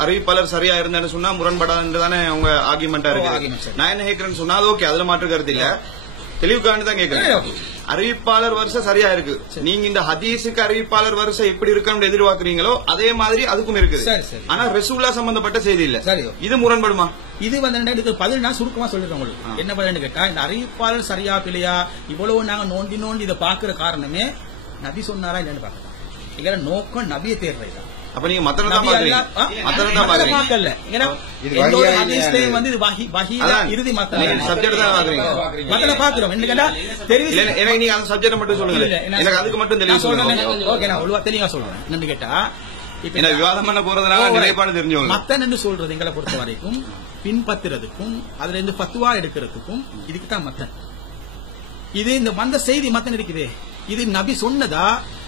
அறிவிப்பாளர் சரியா இருந்தான்னு சொன்னா முரண்படாதுன்னு தானே உங்க ஆர்குமெண்டா இருக்கு. நான் என்ன கேட்கிறேன்னு சொன்னா, அது ஓகே, அதுல மாற்று கருத்து இல்ல, தெளிவுக்காண்டி தான் கேட்கிறேன். அறிவிப்பாளர் வரிசை சரியா இருக்கு. நீங்க இந்த ஹதீஸுக்கு அறிவிப்பாளர் வரிசை எப்படி இருக்கணும் எதிர்பார்க்கறீங்களோ அதே மாதிரி அதுக்கும் இருக்குது. ஆனா ரசூலுல்லாஹ் சம்பந்தப்பட்ட செய்தி இல்ல. இது முரண்படுமா? இது வந்து பதில் நான் சுருக்கமா சொல்லிடுறேன் உங்களுக்கு. என்ன பதில் கேட்டா, இந்த அறிவிப்பாளர் சரியா பிள்ளையா இவ்வளவு நாங்க நோண்டி இதை பாக்குற காரணமே நபி சொன்னாரா இல்லன்னு பாக்கலாம். எங்க நோக்கம் நபியை தேர்றதுதான். அப்ப நீங்க மத்தன தான் பாக்குறீங்க. பார்க்கல. வந்து இது இறுதி சப்ஜெக்ட் தான் பாக்குறீங்க. மத்தன பாக்குறோம். என்ன கேட்டா தெரியும். எனக்கு நீங்க அந்த சப்ஜெக்ட் மட்டும் சொல்லுங்க. எனக்கு அதுக்கு மட்டும் தெளிவா சொல்லுங்க. ஓகே, நான் ஒழுவா தெளிவா சொல்றேன். என்னன்னு கேட்டா, இப்ப விவாதம் பண்ண போறதுனால நிலைப்பாடு தெரிஞ்சவங்க மத்தன் என்று சொல்றது எங்களை பொறுத்த வரைக்கும் பின்பற்றுறதுக்கும் அதுல இருந்து பத்துவா எடுக்கிறதுக்கும் இதுக்கு தான் மத்தன். இது இந்த வந்த செய்தி மத்தன் இருக்குது. இது நபி சொன்னதா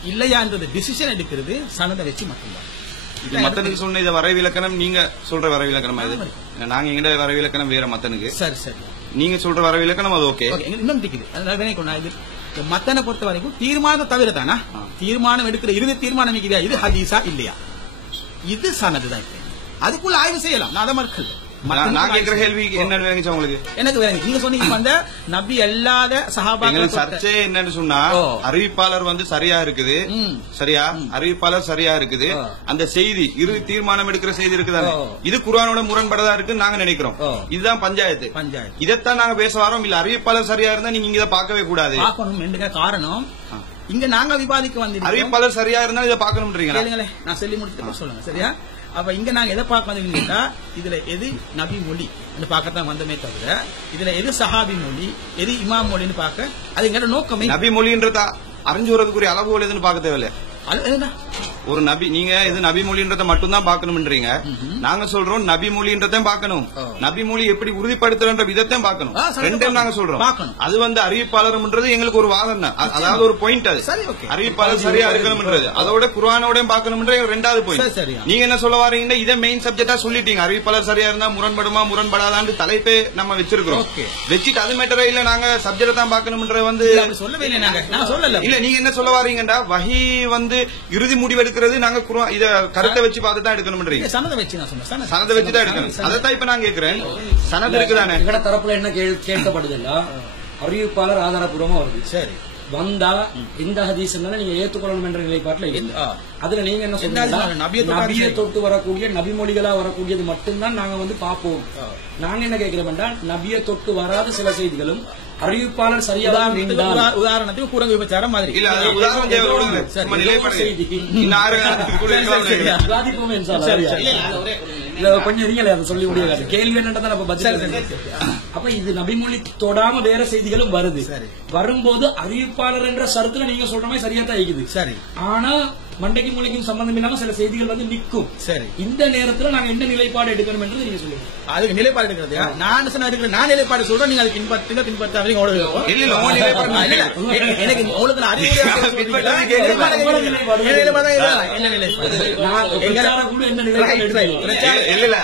இல்லையான்றது டிசிஷன் எடுக்கிறது சனதை வச்சு மட்டும்தான். மத்தனுக்கு சொன்ன இதை வரைவிலக்கணம் நீங்க சொல்ற வரைவிலக்கணமா? இது நாங்க எங்கிட்ட வரைவிலக்கணம் வேற மத்தனுக்கு. சரி சரி, நீங்க சொல்ற வரைவிலக்கணம் அது ஓகே. இன்னும் இருக்குது. மத்தனை பொறுத்த வரைக்கும் தீர்மானம் தவிர தானா, தீர்மானம் எடுக்கிற இறுதி தீர்மானம் இது ஹதீஸா இல்லையா? இது சனதுதான். அதுக்குள்ள ஆய்வு செய்யலாம், நான் அதை மறுக்கல. நான் கேட்கிற கேள்வி என்னன்னு வேணுச்சு உங்களுக்கு? எனக்கு நீங்க சொன்னீங்க அந்த நபி அல்லாத சஹாபாக்கள் சர்ச்சை என்னன்னு சொன்னா, அறிவிப்பாளர் வந்து சரியா இருக்குது, சரியா அறிவிப்பாளர் சரியா இருக்குது, அந்த செய்தி இறுதி தீர்மானம் எடுக்கிற செய்தி இருக்குதானே, இது குர்ஆனோட முரண்படதா இருக்குன்னு நாங்க நினைக்கிறோம். இதுதான் பஞ்சாயத்து. இதைத்தான் நாங்க பேச வரோம். இல்ல அறிவிப்பாளர் சரியா இருந்தா நீங்க இதை பார்க்கவே கூடாது. காரணம் இங்க நாங்க விவாதிக்க வந்து அறிவிப்பாளர் சரியா இருந்தா இதை பார்க்கணும்ன்றீங்களா? நான் சொல்லி முடிச்சுட்டு சொல்லுங்க. சரியா? அப்ப இங்க நாங்க எதை பார்க்க வந்தீங்கன்னா, இதுல எது நபி மொழி பார்க்கத்தான் வந்தமே தவிர இதுல எது சஹாபி மொழி எது இமாம் மொழின்னு பார்க்க அது எங்க நோக்கமே. நபி மொழின்றதா அறிஞ்சு வரதுக்குரிய அளவுகள் எதுன்னு பார்க்க தேவையில்லை. ஒரு நபி நீங்க இது நபி மொழின்றதை மட்டும்தான் பார்க்கணும்ன்றீங்க. நாங்க சொல்றோம் நபி மொழின்றதையும் பார்க்கணும், நபி மொழி எப்படி உறுதிப்படுத்துற விதத்தையும் பார்க்கணும். ரெண்டையும் நாங்க சொல்றோம். அது வந்து அறிவிப்பாளர்ன்றது எங்களுக்கு ஒரு வாதம் தான், அதாவது ஒரு பாயிண்ட். அது அறிவிப்பாளர் சரியா இருக்கணும்ன்றது அதோட குர்ஆனோட பார்க்கணும்ன்ற ரெண்டாவது பாயிண்ட். நீங்க என்ன சொல்ல வரீங்கன்னா இதை மெயின் சப்ஜெக்டா சொல்லிட்டீங்க. அறிவிப்பாளர் சரியா இருந்தா முரண்படுமா முரண்படாதான்னு தலைப்பே நம்ம வச்சிருக்கிறோம். வச்சுட்டு அது மேட்டரே இல்ல, நாங்க சப்ஜெக்ட் தான் பார்க்கணும்ன்றது வந்து சொல்லவே இல்லை. இல்ல நீங்க என்ன சொல்ல வரீங்கன்னா வஹி வந்து இறுதி முடிவு எடுக்கிறது நாங்க இத கருத்தை வச்சு பார்த்து தான் எடுக்கணும்ன்றீங்க. சனதை வச்சு நான் சொன்னேன், சனதை வச்சு தான் எடுக்கணும். அதைத்தான் இப்ப நான் கேட்கிறேன். சனது இருக்குதானே எங்கட தரப்புல என்ன கேட்கப்படுதுன்னா, அறிவிப்பாளர் ஆதாரப்பூர்வமா வருது. சரி வந்தா இந்த ஹதீஸ் நீங்க ஏற்றுக்கொள்ளணும் என்ற நிலைப்பாட்டில் அதுல நீங்க என்ன சொல்றீங்க, நபியை தொட்டு வரக்கூடிய நபிமொழிகளா வரக்கூடியது மட்டும்தான் நாங்க வந்து பார்ப்போம். நாங்க என்ன கேட்கிறோம்னா, நபியை தொட்டு வராத சில செய்திகளும் அறிவிப்பாளர் சரியாக உதாரணத்துக்கு குரங்கு விபச்சாரம் மாதிரி இல்ல, கொஞ்சம் நீங்களே அதை சொல்லி முடியாது. கேள்வி என்னன்றதை நம்ம பதில். அப்ப இது நபிமொழி தொடாம வேற செய்திகளும் வருது. வரும்போது அறிவிப்பாளர் என்ற சரத்துல நீங்க சொல்ற மாதிரி சரியா தான் இருக்குது. சரி, ஆனா மண்டைக்கு மொழிக்கும் சம்பந்தம் இல்லாம சில செய்திகள் வந்து நிக்கும். சரி, இந்த நேரத்துல நாங்க என்ன நிலைப்பாடு எடுக்கணும் என்று நீங்க சொல்லுங்க. அதுக்கு நிலைப்பாடு எடுக்கிறது நான் நிலைப்பாடு சொல்றேன், நீங்க அதுக்கு பின்பற்ற எனக்கு உங்களுக்கு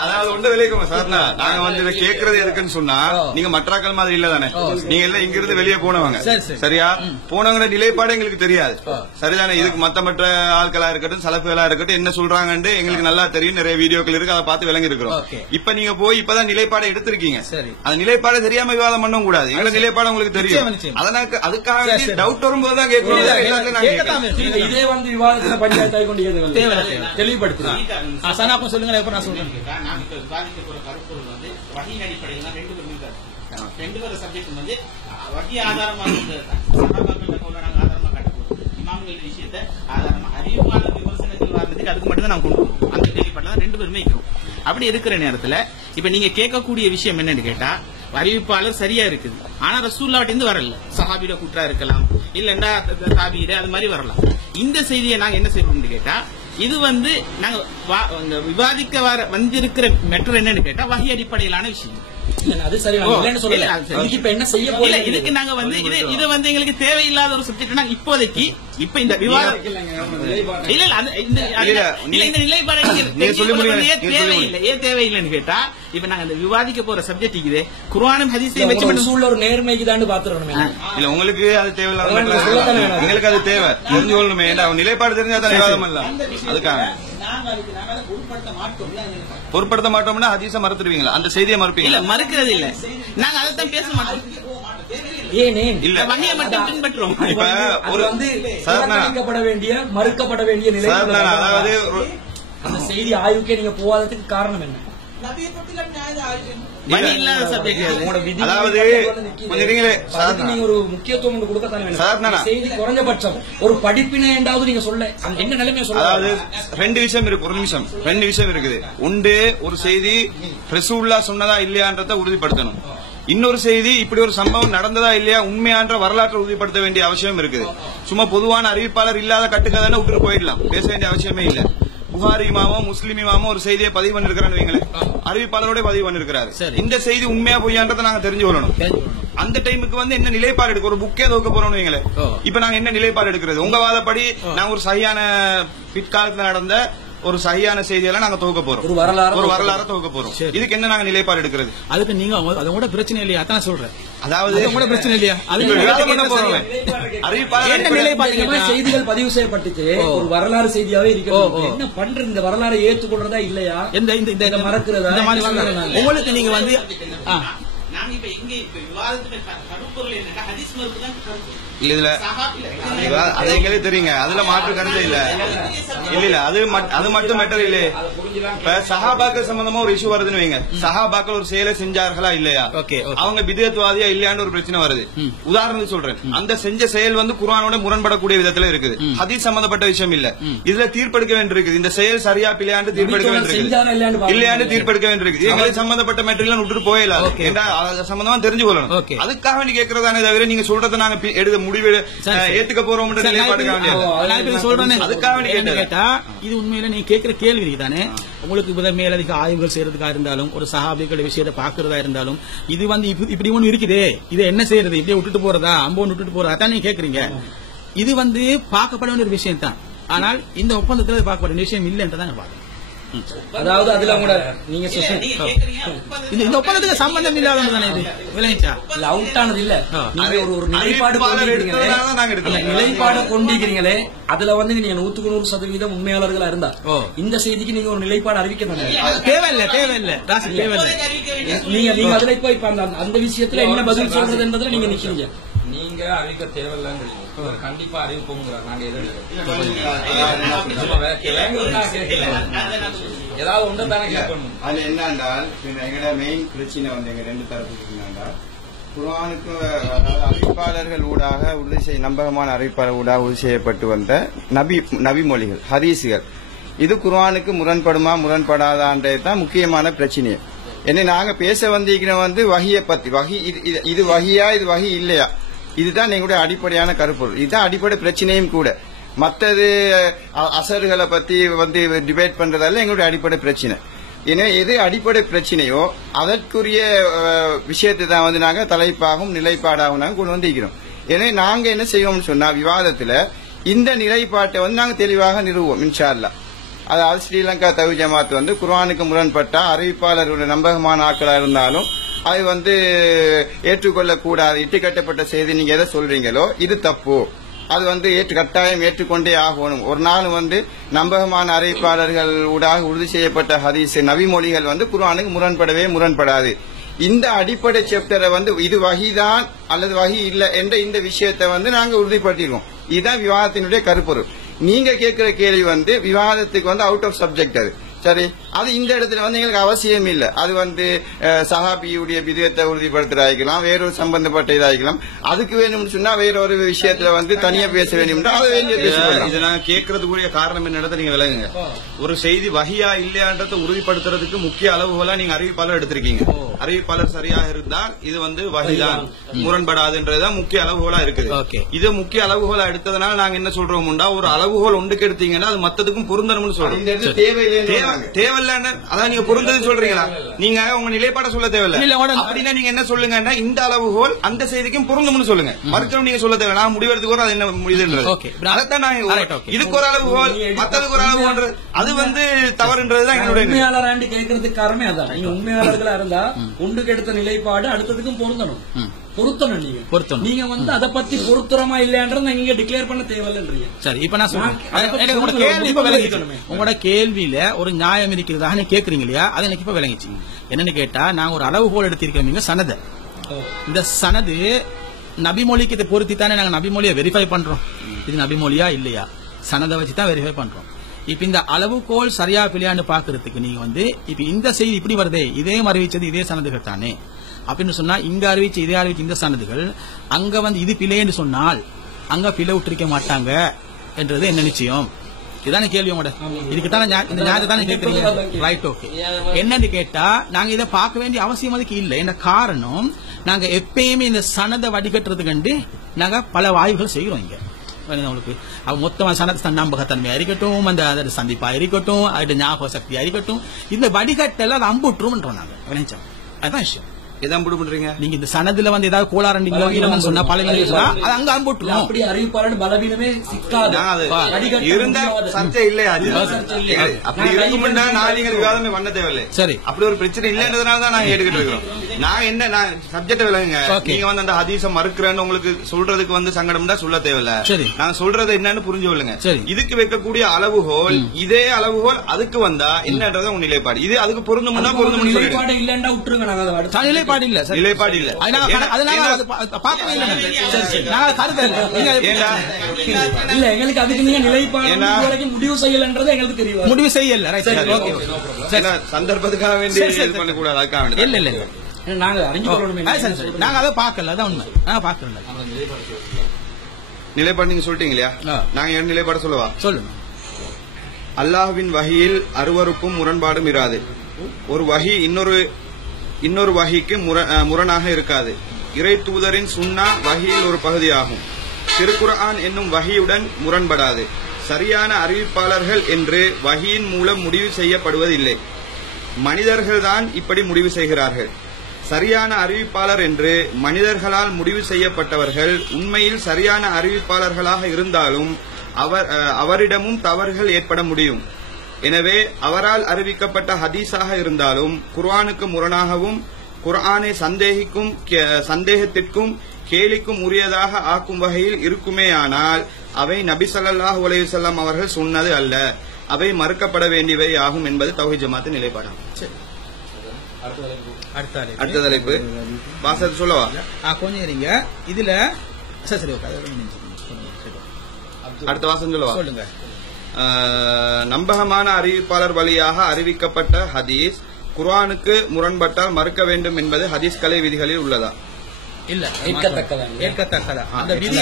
அதாவது ஒன்று விளைவிக்கும் சார். நாங்க வந்து இதை கேட்கறது எதுக்குன்னு சொன்னா, நீங்க மற்றாக்கள் மாதிரி இல்ல தானே, நீங்க எல்லாம் இங்க இருந்து வெளியே போனவங்க. சரியா? போனவங்க நிலைப்பாடு எங்களுக்கு தெரியாது. சரிதானே? இதுக்கு மற்ற ஆட்களா இருக்கட்டும் சலப்புகளா இருக்கட்டும் என்ன சொல்றாங்கன்னு எங்களுக்கு நல்லா தெரியும். நிறைய வீடியோக்கள் இருக்கு, அதை பார்த்து விளங்கி இருக்கிறோம். இப்ப நீங்க போய் இப்பதான் நிலைப்பாடை எடுத்திருக்கீங்க. அந்த நிலைப்பாடு தெரியாம விவாதம் பண்ண கூடாது. எங்க நிலைப்பாடு உங்களுக்கு தெரியும். அதனால அதுக்காக டவுட் வரும்போதுதான் கேட்கணும். இதே வந்து விவாதத்தில் பஞ்சாயத்து கொண்டு தெளிவுபடுத்துறேன். சொல்லுங்க. ரெண்டு பேரும் சப்ஜெக்ட் வந்து வகி ஆதாரமா இமாம்கள் விஷயத்தை ஆதாரமா அறிவிப்பாளர் விமர்சனங்கள் வர்றதுக்கு அதுக்கு மட்டும் தான் நான் கொண்டு போவோம். அந்த நிலைப்பாடுல ரெண்டு பேருமே இருக்கும். அப்படி இருக்கிற நேரத்துல இப்ப நீங்க கேட்கக்கூடிய விஷயம் என்னன்னு கேட்டா, அறிவிப்பாளர் சரியா இருக்குது, ஆனா ரசூலுல்லாஹ்ட்ட இருந்து வரல. சஹாபியோட கூற்றா இருக்கலாம், இல்லன்னா தாபீர அது மாதிரி வரலாம். இந்த செய்தியை நாங்க என்ன செய்யறோம்னு கேட்டா, இது வந்து நாங்க விவாதிக்க வந்திருக்கிற மெட்டர் என்னன்னு கேட்டா வகி அடிப்படையிலான விஷயம். அது சரி, இப்ப என்ன செய்ய போல இதுக்கு நாங்க வந்து இது வந்து எங்களுக்கு தேவையில்லாத ஒரு சப்ஜெக்ட். நாங்க இப்போதைக்கு இப்ப இந்த விவாதம் இந்த நிலைப்பாடு ஏன் தேவையில்லைன்னு கேட்டா, இப்ப நாங்க இந்த விவாதிக்க போற சப்ஜெக்ட் இது குர்ஆனும் ஹதீஸையும் வச்சு ஒரு நேர்மைக்கு தான் பாத்துறோம். இல்ல உங்களுக்கு அது தேவையில்லாத, எங்களுக்கு அது தேவை தெரிஞ்சு கொள்ளணுமே. நிலைப்பாடு தெரிஞ்சா தான் விவாதம் இல்ல. அதுக்காக பொருட்படுத்த மாட்டோம்னா ஹதீஸை மறுத்துருவீங்களா? அந்த செய்தியை மறுப்பீங்க? இல்ல, மறுக்கிறது இல்ல. நாங்க அதைத்தான் பேச மாட்டோம். இல்ல, வகையை மட்டும் பின்பற்றுறோம். இப்ப ஒரு வந்து வேண்டிய மறுக்கப்பட வேண்டிய நிலை. அதாவது அந்த செய்தி ஆய்வுக்கே நீங்க போகாததுக்கு காரணம் என்ன? அதாவது ஒரு முக்கியத்துவம் கொடுக்க செய்தி குறைஞ்சபட்சம் ஒரு படிப்பினை என்றாவது நீங்க சொல்ல என்ன நிலைமை சொல்ல. அதாவது ரெண்டு விஷயம் இருக்கு. ஒரு நிமிஷம், ரெண்டு விஷயம் இருக்குது. ஒன்று, ஒரு செய்தி ரசூலுல்லாஹ் சொன்னதா இல்லையான்றத உறுதிப்படுத்தணும். இன்னொரு செய்தி இப்படி ஒரு சம்பவம் நடந்ததா இல்லையா உண்மையான்ற வரலாற்றை உறுதிப்படுத்த வேண்டிய அவசியம் இருக்குது. சும்மா பொதுவான அறிவிப்பாளர் இல்லாத கட்டுக்கதை விட்டுட்டு போயிடலாம், பேச வேண்டிய அவசியமே இல்லை. புகாரி இமாமோ முஸ்லிம் இமாமோ ஒரு செய்தியை பதிவு பண்ணிருக்கிறான்னு வைங்களேன், அறிவிப்பாளரோட பதிவு பண்ணிருக்கிறாரு. இந்த செய்தி உண்மையா பொய்யான்றதை நாங்க தெரிஞ்சு கொள்ளணும். அந்த டைமுக்கு வந்து என்ன நிலைப்பாடு எடுக்க, ஒரு புக்கே தோக்க போறோம்னு வைங்களேன், இப்ப நாங்க என்ன நிலைப்பாடு எடுக்கிறது? உங்க வாதப்படி நாங்க ஒரு சரியான பிற்காலத்துல நடந்த ஒரு சரியான செய்தியெல்லாம் நாங்க தொகுக்க போறோம், ஒரு வரலாறு தொகுக்க போறோம். இதுக்கு என்ன நாங்க நிலைப்பாடு எடுக்கிறது? அதுக்கு நீங்க அதோட பிரச்சனை இல்லையா? அதான் சொல்றேன். அதாவது கூட பிரச்சனை இல்லையா? செய்திகள் பதிவு செய்யப்பட்டுச்சு, ஒரு வரலாறு செய்தியாவே இருக்கிறது. என்ன பண்ற இந்த வரலாறை ஏற்றுக்கொள்றதா இல்லையா, இந்த மறக்கிறதா? உங்களுக்கு நீங்க வந்து நாங்க இப்ப எங்க விவாதத்துக்கு கருப்பொருள் என்னன்னா ஹதீஸ் மறுப்பு தான் கருப்பு. இதுல அது எங்களுக்கு தெரியுங்க, அதுல மாற்று கருத்து இல்ல. இல்ல அது மட்டும் மேட்டர் இல்ல. இப்ப சஹாபாக்கள் சம்பந்தமா ஒரு இஷ்யூ வருதுன்னு வைங்க, சஹாபாக்கள் ஒரு செயலை செஞ்சார்களா இல்லையா, அவங்க பிதத்வாதியா இல்லையான்னு ஒரு பிரச்சனை வருது. உதாரணத்துக்கு சொல்றேன், அந்த செஞ்ச செயல் வந்து குர்ஆனோட முரண்படக்கூடிய விதத்துல இருக்குது, ஹதீஸ் சம்பந்தப்பட்ட விஷயம் இல்ல. இதுல தீர்ப்பெடுக்க வேண்டியிருக்குது, இந்த செயல் சரியா பிள்ளையாண்டு தீர்ப்பெடுக்க வேண்டியிருக்கு, இல்லையாண்டு தீர்ப்பெடுக்க வேண்டியிருக்கு. எங்களுக்கு சம்பந்தப்பட்ட மேட்டர்லாம் விட்டுட்டு போயிடலாம், சம்பந்தமா தெரிஞ்சு கொள்ளணும். அதுக்காக வேண்டி கேட்கறதானே தவிர நீங்க சொல்றதை நாங்க எடுத்த முடிவு ஏத்துக்க போறோம் கேட்டா இது உண்மையில நீங்க கேட்கிற கேள்வி தானே. உங்களுக்கு மேலதிக ஆய்வுகள் செய்யறதுக்காக இருந்தாலும், ஒரு சஹாபிகள் விஷயத்தை பாக்குறதா இருந்தாலும், இது வந்து இப்படி ஒண்ணு இருக்குதே, இதை என்ன செய்யறது, இப்படியே விட்டுட்டு போறதா, அம்போன்னு விட்டுட்டு போறதா தான் நீங்க கேக்குறீங்க. இது வந்து பார்க்கப்பட வேண்டிய ஒரு விஷயம் தான். ஆனால் இந்த ஒப்பந்தத்தில் பார்க்கப்பட வேண்டிய விஷயம் இல்லைன்றதான் பாருங்க. அதாவது அதுல கூட நீங்க இந்த ஒப்பந்தத்துக்கு சம்பந்தம் இல்லாத தானே இது விளைச்சா அவுட் ஆனது இல்ல. நீங்க ஒரு நிலைப்பாடு கொண்டிருக்கிறீங்களே, அதுல வந்து நீங்க 100% உண்மையாளர்களா இருந்தா இந்த செய்திக்கு நீங்க ஒரு நிலைப்பாடு அறிவிக்க தேவையில்லை. நீங்க அதுல இப்ப அந்த விஷயத்துல என்ன பதில் சொல்றது என்பதுல நீங்க நிக்கிறீங்க. நீங்க அறிவிக்க தேவையில்லைங்கிறீங்க, கண்டிப்பா அறிவிப்போங்கிறார். நாங்க ஏதாவது ஒன்று தானே கேட்கணும். அது என்னன்றால் எங்களோட மெயின் பிரச்சனை வந்து எங்க ரெண்டு தரப்புக்கு என்னன்னா, குர்ஆனுக்கு அறிவிப்பாளர்கள் ஊடாக நம்பகமான அறிவிப்பாளர் ஊடாக உறுதி செய்யப்பட்டு வந்த நபிமொழிகள், ஹதீசுகள், இது குர்ஆனுக்கு முரண்படுமா முரண்படாதான்றது தான் முக்கியமான பிரச்சனை. என்ன நாங்க பேச வந்திருக்கிறோம் வந்து வஹியை பத்தி, இது வஹியா இது வஹி இல்லையா, இதுதான் எங்களுடைய அடிப்படையான கருப்பொருள். இதுதான் அடிப்படை பிரச்சனையும் கூட. மற்றது அசர்களை பத்தி வந்து டிபேட் பண்றதால எங்களுடைய அடிப்படை பிரச்சனை. எனவே எது அடிப்படை பிரச்சனையோ அதற்குரிய விஷயத்தை தான் வந்து நாங்க தலைப்பாகவும் நிலைப்பாடாகவும் நாங்க கொண்டு வந்திருக்கிறோம். எனவே நாங்க என்ன செய்வோம்னு சொன்னா, விவாதத்துல இந்த நிலைப்பாட்டை வந்து நாங்க தெளிவாக நிறுவோம் இன்ஷா அல்லாஹ். அதாவது ஸ்ரீலங்கா தவ்ஹீத் ஜமாத் வந்து குர்ஆனுக்கு முரண்பட்ட அறிவிப்பாளர்களுடைய நம்பகமான ஆட்களா இருந்தாலும் அது வந்து ஏற்றுக்கொள்ளக்கூடாது, இட்டுக்கட்டப்பட்ட செய்தி நீங்க எதை சொல்றீங்களோ இது தப்பு, அது வந்து கட்டாயம் ஏற்றுக்கொண்டே ஆகணும். ஒரு நாள் வந்து நம்பகமான அறிவிப்பாளர்கள் ஊடாக உறுதி செய்யப்பட்ட ஹதீஸ் நபிமொழிகள் வந்து குர்ஆனுக்கு முரண்படாது. இந்த அடிப்படை சாப்டரை வந்து இது வஹிதான் அல்லது வஹி இல்ல என்ற இந்த விஷயத்தை வந்து நாங்க உறுதிப்படுத்திடுவோம். இதுதான் விவாதத்தினுடைய கருப்பொருள். நீங்க கேட்கிற கேள்வி வந்து விவாதத்துக்கு வந்து அவுட் ஆஃப் சப்ஜெக்ட். அது சரி, அது இந்த இடத்துல வந்து எங்களுக்கு அவசியம் இல்லை. அது வந்து சஹாபியுடைய விதத்தை உறுதிப்படுத்துறாய்க்கலாம், வேறொரு சம்பந்தப்பட்ட இதாய்க்கலாம். அதுக்கு வேணும்னு சொன்னா வேறொரு விஷயத்துல வந்து தனியா பேச வேண்டும். இதை நாங்க கேட்கறதுக்குரிய காரணம் என்னன்றதை நீங்க விளங்குங்க. ஒரு செய்தி வஹியா இல்லையான்றதை உறுதிப்படுத்துறதுக்கு முக்கிய அளவுகளா நீங்க அறிவிப்பாளர் எடுத்திருக்கீங்க. அறிவிப்பாளர் சரியாக இருந்தால் இது வந்து வஹிதான், முரண்படாதுன்றதுதான் முக்கிய அளவுகோலா இருக்குது. இது முக்கிய அளவுகோலா எடுத்ததுனால நாங்க என்ன சொல்றோம்டா, ஒரு அளவுகோல் ஒன்றுக்கு எடுத்தீங்கன்னா அது மத்ததுக்கும் பொருந்தணும்னு சொல்றோம். தேவையில்லை, அதான் நீங்க பொருந்தது சொல்றீங்களா, நீங்க உங்க நிலைப்பாட சொல்ல தேவையில்லை. அப்படின்னா நீங்க என்ன சொல்லுங்கன்னா, இந்த அளவுகோல் அந்த செய்திக்கும் பொருந்தும்னு சொல்லுங்க. மறுக்கணும் நீங்க சொல்ல தேவை, நான் முடிவெடுத்துக்கோ அது என்ன முடியுதுன்றது. அதைத்தான் நாங்க இதுக்கு ஒரு அளவுகோல் மத்ததுக்கு ஒரு அளவுகோல், அது வந்து தவறுன்றதுதான் எங்களுடைய உண்மையாளர் கேட்கறதுக்கு காரணமே அதான். நீங்க உண்மையாளர்களா இருந்தா ஒன்றுக்கு எடுத்த நிலைப்பாடு அடுத்ததுக்கும் பொருந்தணும். நீங்க வந்து அதை பத்தி பொருத்தரமா இல்லையான்றத நீங்க டிக்ளேர் பண்ண தேவையில்லைன்றீங்க. சரி, இப்ப நான் சொல்றேன், உங்களோட கேள்வியில ஒரு நியாயம் இருக்கிறதா கேக்குறீங்க இல்லையா, அது எனக்கு இப்ப விளங்கிச்சு. என்னன்னு கேட்டா, நாங்க ஒரு அளவுகோல் எடுத்திருக்கோம் சனத. இந்த சனது நபிமொழிக்கு இதை பொருத்தி தானே நாங்க நபிமொழியை வெரிஃபை பண்றோம். இது நபிமொழியா இல்லையா சனதை வச்சுதான் வெரிஃபை பண்றோம். இப்ப இந்த அளவுகோல் சரியா பிள்ளையாண்டு பாக்குறதுக்கு நீங்க வந்து இப்ப இந்த செய்தி இப்படி வருதே, இதே அறிவிச்சது இதே சனதுகள் தானே அப்படின்னு சொன்னா, இங்க அறிவிச்சு இதே அறிவிச்சு இந்த சனதுகள் அங்க வந்து இது பிழைன்னு சொன்னால் அங்க பிழை விட்டுருக்க மாட்டாங்க என்றது என்ன நிச்சயம்? இதுதானே கேள்வி உங்களோட. இதுக்குத்தானே இந்த ஞாபகத்தை தானே கேட்கறீங்க. Right, okay. என்னன்னு கேட்டா, நாங்க இதை பார்க்க வேண்டிய அவசியம் அதுக்கு இல்லை. என்ன காரணம், நாங்க எப்பயுமே இந்த சனதை வடிகட்டுறது கண்டு நாங்க பல ஆய்வுகள் செய்கிறோம். இங்க உங்களுக்கு மொத்தமா சனத நம்பகத்தன்மையா இருக்கட்டும், அந்த சந்திப்பா இருக்கட்டும், அது ஞாபக சக்தியா இருக்கட்டும், இந்த வடிகட்டல அது அம்புட்டுரும் நாங்க விளைச்சோம். அதுதான் விஷயம். எதான் புடு பண்றீங்க நீங்க இந்த சனதுல வந்து ஏதாவது கோளாறு சொன்னா பலவீனம் சொன்னா அது அங்க அம்போட்டுரும். அப்படி அறிவிப்பாளர் பலவீனமே சிக்காது. இருந்த சர்ச்சை இல்லையா அது? அப்படி இருக்கும்னா நாளைக்கு விவாதமே பண்ண தேவையில்லை. சரி, அப்படி ஒரு பிரச்சனை இல்லைன்றதுனால தான் நாங்க எடுத்துட்டு இருக்கோம். நான் என்ன சப்ஜெக்ட் விளங்குங்க. நீங்க வந்து அந்த ஹதீஸை மறுக்கிறேன்னு உங்களுக்கு சொல்றதுக்கு வந்து சங்கடம் தான் சொல்ல தேவையில்ல. சரி, நாங்க சொல்றது என்னன்னு புரிஞ்சு கொள்ளுங்க. சரி, இதுக்கு வைக்கக்கூடிய அளவுகோல் இதே அளவுகோல் அதுக்கு வந்தா என்னன்றத உங்க நிலைப்பாடு. இது அதுக்கு பொருந்தும்னா பொருந்தும். நிலைப்பாடு இல்லன்னா விட்டுருங்க. நாங்க நிலைப்பாடு இல்ல, நிலைப்பாடு இல்ல. இல்ல எங்களுக்கு அதுக்கு நீங்க நிலைப்பாடு முடிவு செய்யலன்றது எங்களுக்கு தெரியும். முடிவு செய்யல சந்தர்ப்பத்துக்காக வேண்டி பண்ணக்கூடாது. அதுக்காக வேண்டி இல்ல இல்ல நாங்க அறிஞ்சு கொள்ளணுமே. நாங்க அதை பார்க்கல. அதான் உண்மை. நாங்க பார்க்கல. நிலைப்பாடு நீங்க சொல்லிட்டீங்க இல்லையா? நாங்க என்ன நிலைப்பாடு சொல்லவா? சொல்லுங்க. அல்லாஹ்வின் வஹியில் அருவருப்பும் முரண்பாடும் இராது. ஒரு வஹி இன்னொரு வஹிக்கு முரணாக இருக்காது. இறை தூதரின் சுன்னா வஹியில் ஒரு பகுதியாகும். திருக்குர்ஆன் என்னும் வஹியுடன் முரண்படாது. சரியான அறிவிப்பாளர்கள் என்று வஹியின் மூலம் முடிவு செய்யப்படுவதில்லை. மனிதர்கள்தான் இப்படி முடிவு செய்கிறார்கள். சரியான அறிவிப்பாளர் என்று மனிதர்களால் முடிவு செய்யப்பட்டவர்கள் உண்மையில் சரியான அறிவிப்பாளர்களாக இருந்தாலும் அவரிடமும் தவறுகள் ஏற்பட முடியும். எனவே அவரால் அறிவிக்கப்பட்ட ஹதீஸாக இருந்தாலும் குர்ஆனுக்கு முரணாகவும் குர்ஆனை சந்தேகத்திற்கும் கேலிக்கும் உரியதாக ஆக்கும் வகையில் இருக்குமேயானால் அவை நபி ஸல்லல்லாஹு அலைஹி வஸல்லம் அவர்கள் சொன்னது அல்ல, அவை மறுக்கப்பட வேண்டியவை ஆகும் என்பது தௌஹீத் ஜமாத்தின் நிலைப்பாடாகும். அடுத்த தலைப்பு வாசத்தை சொல்லவா? கொஞ்சம் இருங்க. இதுல சரி அடுத்த வாசம் சொல்லவா? சொல்லுங்க. நம்பகமான அறிவிப்பாளர் வழியாக அறிவிக்கப்பட்ட ஹதீஸ் குர்ஆனுக்கு முரண்பட்டால் மறுக்க வேண்டும் என்பது ஹதீஸ் கலை விதிகளில் உள்ளதா? இல்ல, ஏற்கத்தக்கதா. அந்த விதி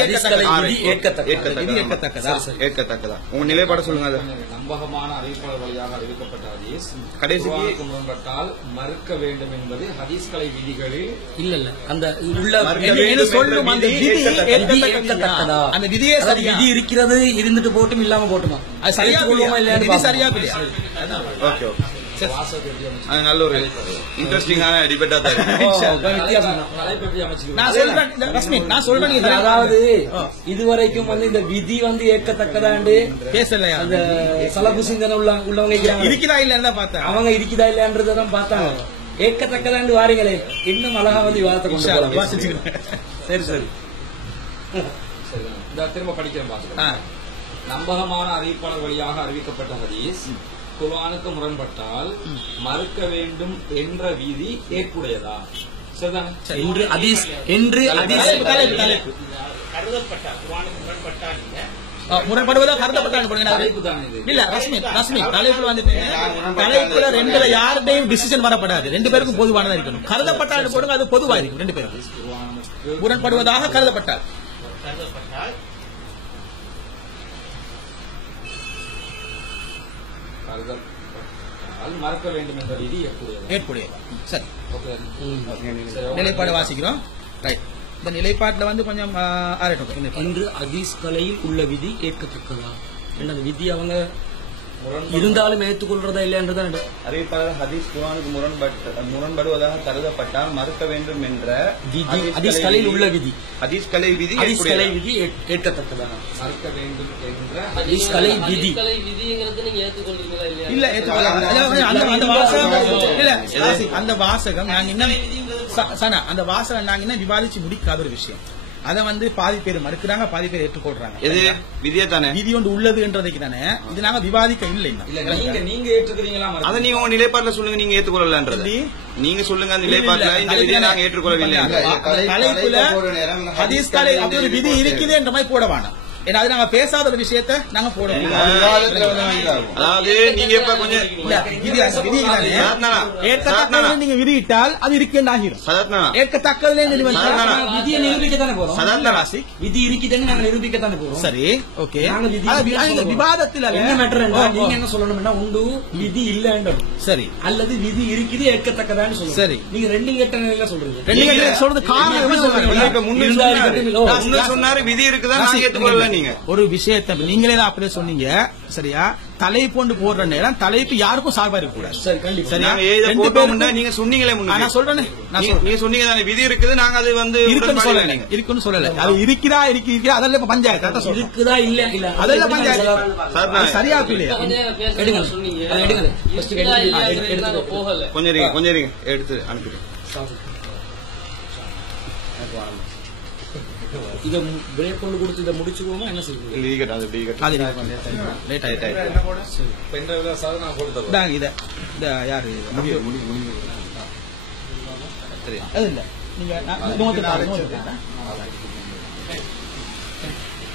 ஏற்கத்தக்கதா. உங்க நிலைப்பாட சொல்லுங்க. நம்பகமான அறிவிப்பாளர் வழியாக அறிவிக்கப்பட்ட ஹதீஸ் கடைசிக்கு முரண்பட்டால் மறுக்க வேண்டும் என்பது ஹதீஸ் கலை விதிகளில் இல்ல அந்த உள்ள சொல்லும். அந்த விதியே விதி இருக்கிறது, இருந்துட்டு போட்டும் இல்லாம போட்டுமா அது சரியா சரியா இல்லையா? Okay okay. அது நல்ல ஒரு இன்ட்ரெஸ்டிங்கான டிபேட்டா தான் இருக்கு. அதாவது இதுவரைக்கும் வந்து இந்த விதி வந்து ஏற்கத்தக்கதாண்டு பேசலையா? அந்த சலபு சிந்தனை உள்ளவங்க இருக்குதா இல்ல பார்த்தேன். அவங்க இருக்குதா இல்லன்றதான் பார்த்தாங்க. ஏற்கத்தக்கதாண்டு வாரீங்களே இன்னும் அழகா வந்து விவாதத்தை கொண்டு. சரி சரி திரும்ப படிக்கிறேன். நம்பகமான அறிவிப்பாளர் வழியாக அறிவிக்கப்பட்ட ஹதீஸ் குர்ஆனுக்கு முரண்பட்டால் மறுக்க வேண்டும் என்ற விதி ஏற்புடையதா? முரண்படுவதா கருதப்பட்டால் இல்ல ரஸ்மி தலைப்புல வந்துட்டு தலைப்புல ரெண்டுல யாருடையும் டிசிஷன் வரப்படாது. ரெண்டு பேருக்கும் பொதுவானதா இருக்கணும். கருதப்பட்டால் போடுங்க, அது பொதுவா இருக்கும். ரெண்டு பேருக்கும் முரண்படுவதாக கருதப்பட்டால் மறக்க வேண்டும் என்ற விதி ஏற்புடையது. சரி, நிலைப்பாடு வாசிக்கிறோம். இந்த நிலைப்பாட்டுல வந்து கொஞ்சம் இன்று ஹதீஸ் கலையில் உள்ள விதி ஏற்கத்தக்கதா? விதி அவங்க இருந்தாலும் ஏற்றுக்கொள்றதா இல்லையன்றதான் அறிவிப்பாளர் ஹதீஸ் குர்ஆனுக்கு முரண்படுவதாக கருதப்பட்டால் மறுக்க வேண்டும் என்ற ஹதீஸ் கலையில் உள்ள விதி. ஹதீஸ் கலை விதி ஏற்கத்தக்கதா? மறுக்க வேண்டும் என்ற ஹதீஸ் கலை விதி இல்ல அந்த வாசகம் நாங்க இன்னும் அந்த வாசகம் நாங்க இன்னும் விவாதிச்சு முடிக்காத ஒரு விஷயம். அதை வந்து பாதி பேர் மறுக்கிறாங்க, பாதி பேர் ஏற்றுக்கொள்றாங்க. இது விதியே தானே, விதி ஒன்று உள்ளதுன்றதுக்கு தானே இது நாங்க விவாதிக்க இல்லை. நீங்க ஏற்றுக்கிறீங்களா? அதை நீங்க உங்க நிலைப்பாட்டுல சொல்லுங்க. நீங்க ஏற்றுக்கொள்ளலன்றது நீங்க சொல்லுங்க. நிலைப்பாட்டுல இந்த விதியை நாங்க ஏற்றுக்கொள்ளவில்லை. தலைப்புல ஹதீஸ் கலை அப்படி ஒரு விதி இருக்குது என்ற மாதிரி போட வேண்டாம். ஏன்னா அது நாங்க பேசாத ஒரு விஷயத்த நாங்க போடுவோம். அதாவது நீங்க இப்ப கொஞ்சம் ஏற்கத்தக்கதுல நீங்க விதியிட்டால் அது இருக்கேன் ஆகிரும். ஏற்கத்தக்கதுல விதியை நிரூபிக்கத்தானே போறோம். விதி இருக்குதுன்னு நாங்க நிரூபிக்கத்தானே போறோம். சரி, ஓகே. விவாதத்தில் என்ன மேட்டர் நீங்க என்ன சொல்லணும்னா உண்டு விதி இல்ல சரி, அல்லது விதி இருக்குது ஏற்கத்தக்கதான்னு சொல்லுங்க. சரி, நீங்க ரெண்டு கெட்ட நிலையில சொல்றீங்க. ரெண்டு கெட்ட சொல்றது காரணம் சொன்னாரு விதி இருக்குதா நாங்க ஏற்றுக்கொள்ளல. நீங்க ஒரு விஷயத்தை நீங்களே தான் அப்படியே சொன்னீங்க சரியா. தலைப்பு ஒன்று போடுற நேரம் தலைப்பு யாருக்கும் சார்பா இருக்க கூடாது. சரி கண்டிப்பா. சரியா. ரெண்டு பேரும் நீங்க சொன்னீங்களே நான் சொல்றேன் நீங்க சொன்னீங்க தானே விதி இருக்குது, நாங்க அது வந்து இருக்குன்னு சொல்லல. இருக்குன்னு சொல்லல, அது இருக்குதா அதெல்லாம் இப்ப பஞ்சாயத்து இருக்குதா இல்ல இல்ல அதெல்லாம் பஞ்சாயத்து சரியா இல்லையா. எடுங்க எடுங்க கொஞ்சம் இருங்க எடுத்து அனுப்பிடுங்க. இதை பிரேக் கொண்டு கொடுத்து இதை முடிச்சுக்கோமா என்ன செய்யுங்க.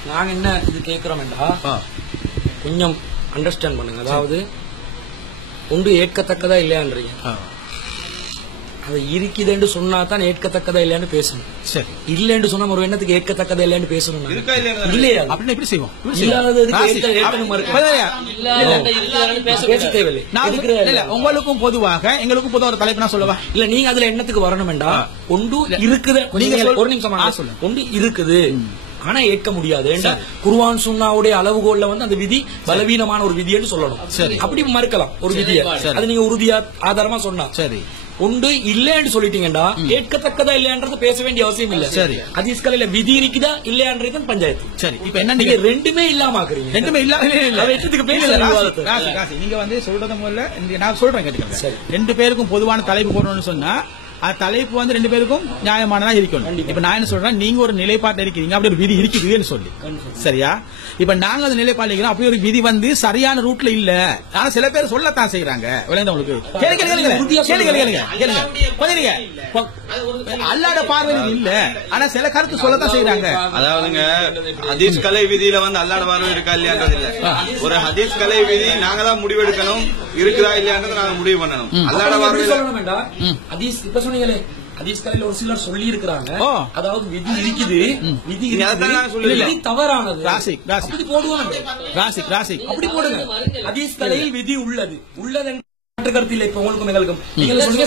நாங்க என்ன இது கேட்கிறோம்டா கொஞ்சம் அண்டர்ஸ்டாண்ட் பண்ணுங்க. அதாவது ஒன்று ஏற்கத்தக்கதா இல்லையான்றீங்க, அது இருக்குதுன்னு சொன்னா தான் ஏற்கத்தக்கதா இல்லையான்னு பேசணும். சரி, இல்லன்னு சொன்னா ஒரு எண்ணத்துக்கு ஏற்கத்தக்கதா இல்லையான்னு பேசணும். இல்லையா அப்படின்னு எப்படி செய்வோம்? உங்களுக்கும் பொதுவாக எங்களுக்கும் பொதுவாக ஒரு தலைப்பு நான் சொல்லவா? இல்ல நீங்க அதுல எண்ணத்துக்கு வரணும் வேண்டாம். ஒன்று இருக்குது, ஒரு நிமிஷம் ஒன்று இருக்குது ஆனா ஏற்க முடியாது. குர்ஆன் சுன்னாவுடைய அளவுகோல்ல வந்து அந்த விதி பலவீனமான ஒரு விதின்னு சொல்லணும். சரி, அப்படி மறுக்கலாம் ஒரு விதியை. அது நீங்க உறுதியா ஆதாரமா சொன்னா சரி. ஒன்று இல்லன்னு சொல்லிட்டீங்கடா ஏற்கத்தக்கதா இல்லையான்றத பேச வேண்டிய அவசியம் இல்ல. சரி, ஹதீஸ்கள்ல விதி இருக்குதா இல்லையான்றது பஞ்சாயத்து. சரி, இப்ப என்ன நீங்க ரெண்டுமே இல்லாம ஆக்குறீங்க? ரெண்டுமே நீங்க வந்து சொல்றது முதல்ல நான் சொல்றேன் கேட்டுக்கங்க. சரி, ரெண்டு பேருக்கும் பொதுவான தலைப்பு போடணும்னு சொன்னா தலைப்பு வந்து ரெண்டு பேருக்கும் நியாயமானதா இருக்கணும். இப்ப நான் என்ன சொல்றேன், நீங்க ஒரு நிலைப்பாட்டு இருக்கிறீங்க, அப்படி ஒரு விதி இருக்குதுன்னு சொல்லி சரியா. இப்ப நாங்க அந்த நிலைப்பாடு இருக்கிறோம், அப்படி ஒரு விதி வந்து சரியான ரூட்ல இல்ல. ஆனா சில பேர் சொல்லத்தான் செய்யறாங்க. உங்களுக்கு அல்லாட பார்வையில் இல்ல, ஆனா சில கருத்து சொல்லத்தான் செய்யறாங்க. அதாவதுங்க ஹதீஸ் கலை விதியில வந்து அல்லாட பார்வை இருக்கா இல்லையான்றது இல்ல. ஒரு ஹதீஸ் கலை விதி நாங்க தான் முடிவெடுக்கணும், இருக்குதா இல்லையான்றது நாங்க முடிவு பண்ணணும். அல்லாட பார்வை ஹதீஸ்களில் ஒரு சிலர் சொல்லி இருக்கிறாங்க, அதாவது விதி இருக்குது, விதி தவறானது அப்படி போடுவாங்க. அப்படி போடுங்க. ஹதீஸ்களில் விதி உள்ளது கருத்து இல்லை. இப்ப உங்களுக்கு எங்களுக்கும் நீங்க சொல்லுங்க,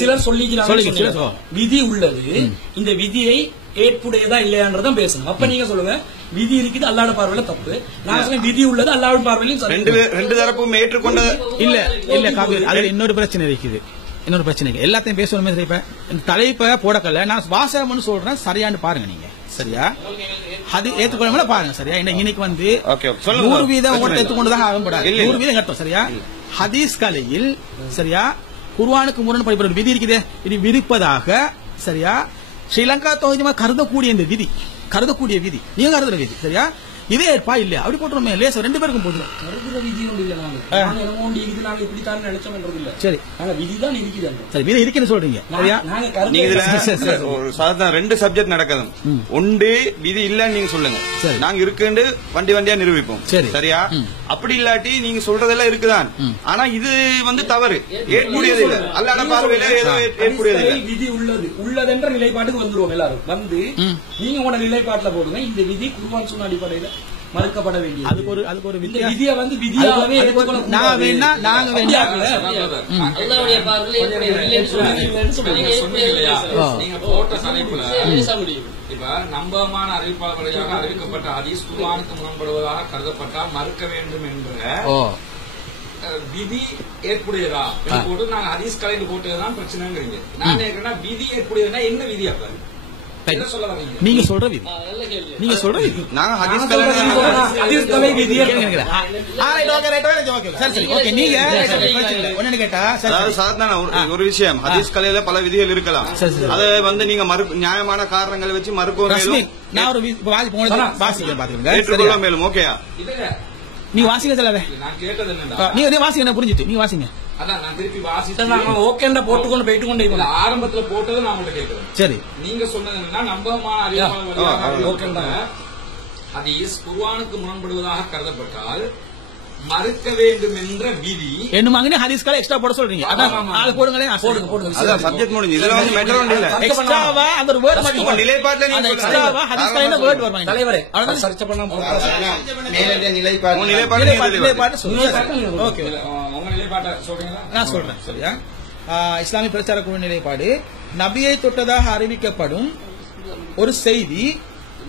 சிலர் சொல்லிக்கிறாங்க விதி உள்ளது, இந்த விதியை ஏற்புடையதா இல்லையான்றதான் பேசணும். அப்ப நீங்க சொல்லுங்க விதி இருக்குது அல்லாஹ் பார்வையில தப்பு, நான் சொல்றேன் விதி உள்ளது அல்லாஹ் பார்வையிலும் ரெண்டு தரப்பும் ஏற்றுக்கொண்ட இல்ல இல்ல காபீர். அதுல இன்னொரு பிரச்சனை இருக்குது, இன்னொரு பிரச்சனை எல்லாத்தையும் பேசணுமே. இப்ப இந்த தலைப்பை போடக்கல நான் வாசகம்னு சொல்றேன், சரியானு பாருங்க நீங்க. சரியா, அது ஏற்றுக்கொள்ள பாருங்க. சரியா, இன்னைக்கு வந்து 100% ஏற்றுக்கொண்டுதான் ஆகப்படாது, 100% கட்டும். சரியா, ஹதீஸ் கலையில் சரியா குர்ஆனுக்கு முரண் படிப்பது விதி இருக்குது, இது விதிப்பதாக சரியா ஸ்ரீலங்கா தொகுதி கருதக்கூடிய இந்த விதி, கருதக்கூடிய விதி நீங்க கருதுற விதி சரியா, இதே ஏற்பா இல்லையா அப்படி போட்டுருமே லேசா ரெண்டு பேருக்கும் போதும். கருதுற விதி ஒன்று இல்ல, நாங்க இப்படித்தான் நினைச்சோம்ன்றது இல்ல. சரி, நாங்க விதிதான் இருக்குது. சரி, விதி இருக்குன்னு சொல்றீங்க சரியா. ஒரு சாதாரண ரெண்டு சப்ஜெக்ட் நடக்குது. ஒன்று விதி இல்லன்னு நீங்க சொல்லுங்க, நாங்க இருக்குன்னு வண்டியா நிரூபிப்போம். சரியா, அப்படி இல்லாட்டி நீங்க சொல்றதெல்லாம் இருக்குதான், ஆனா இது வந்து தவறு, ஏற்புடையது இல்ல, அல்லாஹ் பார்வையில ஏதோ ஏற்புடையது இல்ல. விதி உள்ளதென்ற நிலைப்பாட்டுக்கு வந்துருவோம் எல்லாரும். வந்து நீங்க உங்களோட நிலைப்பாட்டுல போடுங்க, இந்த விதி குர்ஆன் சுன்னா அடிப்படையில மறுக்கப்பட வேண்டியது. அதுக்கு ஒரு விதியை வந்து விதியாகவே நாங்க வேணா அல்லாஹ்வுடைய பார்வையில நீங்க போட்ட தலைப்புல இப்ப நம்பகமான அறிவிப்பாளர் வழியாக அறிவிக்கப்பட்ட ஹதீஸ் குர்ஆனுக்கு முரண்படுவதாக கருதப்பட்டால் மறுக்க வேண்டும் என்ற விதி ஏற்புடையதா போட்டு நாங்க ஹதீஸ் கலைந்து போட்டதுதான் பிரச்சனைங்கிறீங்க. நான் கேட்கிறேன் விதி ஏற்புடையதுன்னா என்ன விதி? அப்ப நீங்க சொல்ற விதி, நீங்க சொல்ற விதி நாங்க ஹதீஸ் கலை விதியை ஒன்னு கேட்டா சாதாரண ஒரு விஷயம். ஹதீஸ் கலையில பல விதிகள் இருக்கலாம், அதை வந்து நீங்க நியாயமான காரணங்களை வச்சு மறுக்கவும் நான் ஒரு வாசிக்கிறேன் பாத்துக்கோங்க மேலும். ஓகேயா, நீ வாசிக்க சொல்லாத, நான் கேட்டது நீங்க வாசிங்க, புரிஞ்சுட்டு நீங்க வாசிங்க. அதான் நான் திருப்பி வாசிச்சு ஓகேண்டா போட்டுக்கொண்டு போயிட்டு கொண்டு ஆரம்பத்துல போட்டது நான் உங்கள்கிட்ட கேட்கிறேன். சரி, நீங்க சொன்னது என்னன்னா நம்பகமான அறிவிப்பாளர் ஹதீஸ் குர்ஆனுக்கு முரண்படுவதாக கருதப்பட்டால் மறுக்க வேண்டும் என்ற விதி என்னமாங்கனே ஹதீஸ்களை எக்ஸ்ட்ரா போட சொல்றீங்க. அத போடுங்களே, போடுங்க. அதான் சப்ஜெக்ட் முடிஞ்சு. இதுல வந்து மேட்டர் ஒண்ணு இல்ல, எக்ஸ்ட்ராவா அந்த ஒரு வேர்ட் மட்டும் நிலைப்பாட்டுல நீங்க எக்ஸ்ட்ராவா ஹதீஸ்ல வேர்ட் வருவாங்க தலைவரே. அவ்வளவுதான் சர்ச் பண்ணாம போடுங்க. மேலே நிலைப்பாட்டு சொல்லுங்க. ஓகே, உங்க நிலைப்பாட்டை சொல்றீங்களா? நான் சொல்றேன். சரியா, இஸ்லாமிய பிரச்சார குழு நிலைப்பாடு நபியை தொட்டதாக அறிவிக்கப்படும் ஒரு செய்தி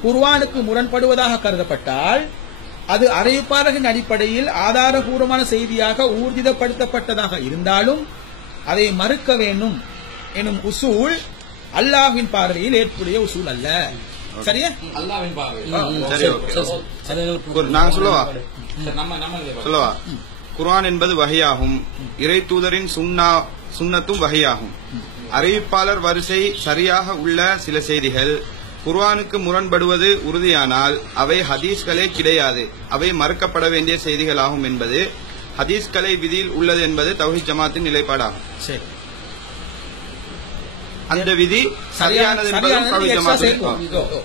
குர்ஆனுக்கு முரண்படுவதாக கருதப்பட்டால் அது அறிவிப்பாளர்களின் அடிப்படையில் ஆதாரபூர்வமான செய்தியாக ஊர்ஜிதப்படுத்தப்பட்டதாக இருந்தாலும் அதை மறுக்க வேண்டும் எனும் உசூல் அல்லாஹ்வின் பார்வையில் ஏற்புடைய உசூல் அல்ல. சரியா? அல்லாஹ்வின் பார்வை. நாங்க சொல்லவா? குர்ஆன் என்பது வஹியாகும். இறை தூதரின் சுன்னத்தும் வஹியாகும். அறிவிப்பாளர் வரிசை சரியாக உள்ள சில செய்திகள் குர்ஆனுக்கு முரண்படுவது உறுதியானால் அவை ஹதீஸ்களே கிடையாது, அவை மறுக்கப்பட வேண்டிய செய்திகளாகும் என்பது ஹதீஸ்களை விதியில் உள்ளது என்பது தௌஹீத் ஜமாத்தின் நிலைப்பாடாகும். சரி, அந்த விதி சரியானது என்பதும் தௌஹீத் ஜமாத்தின்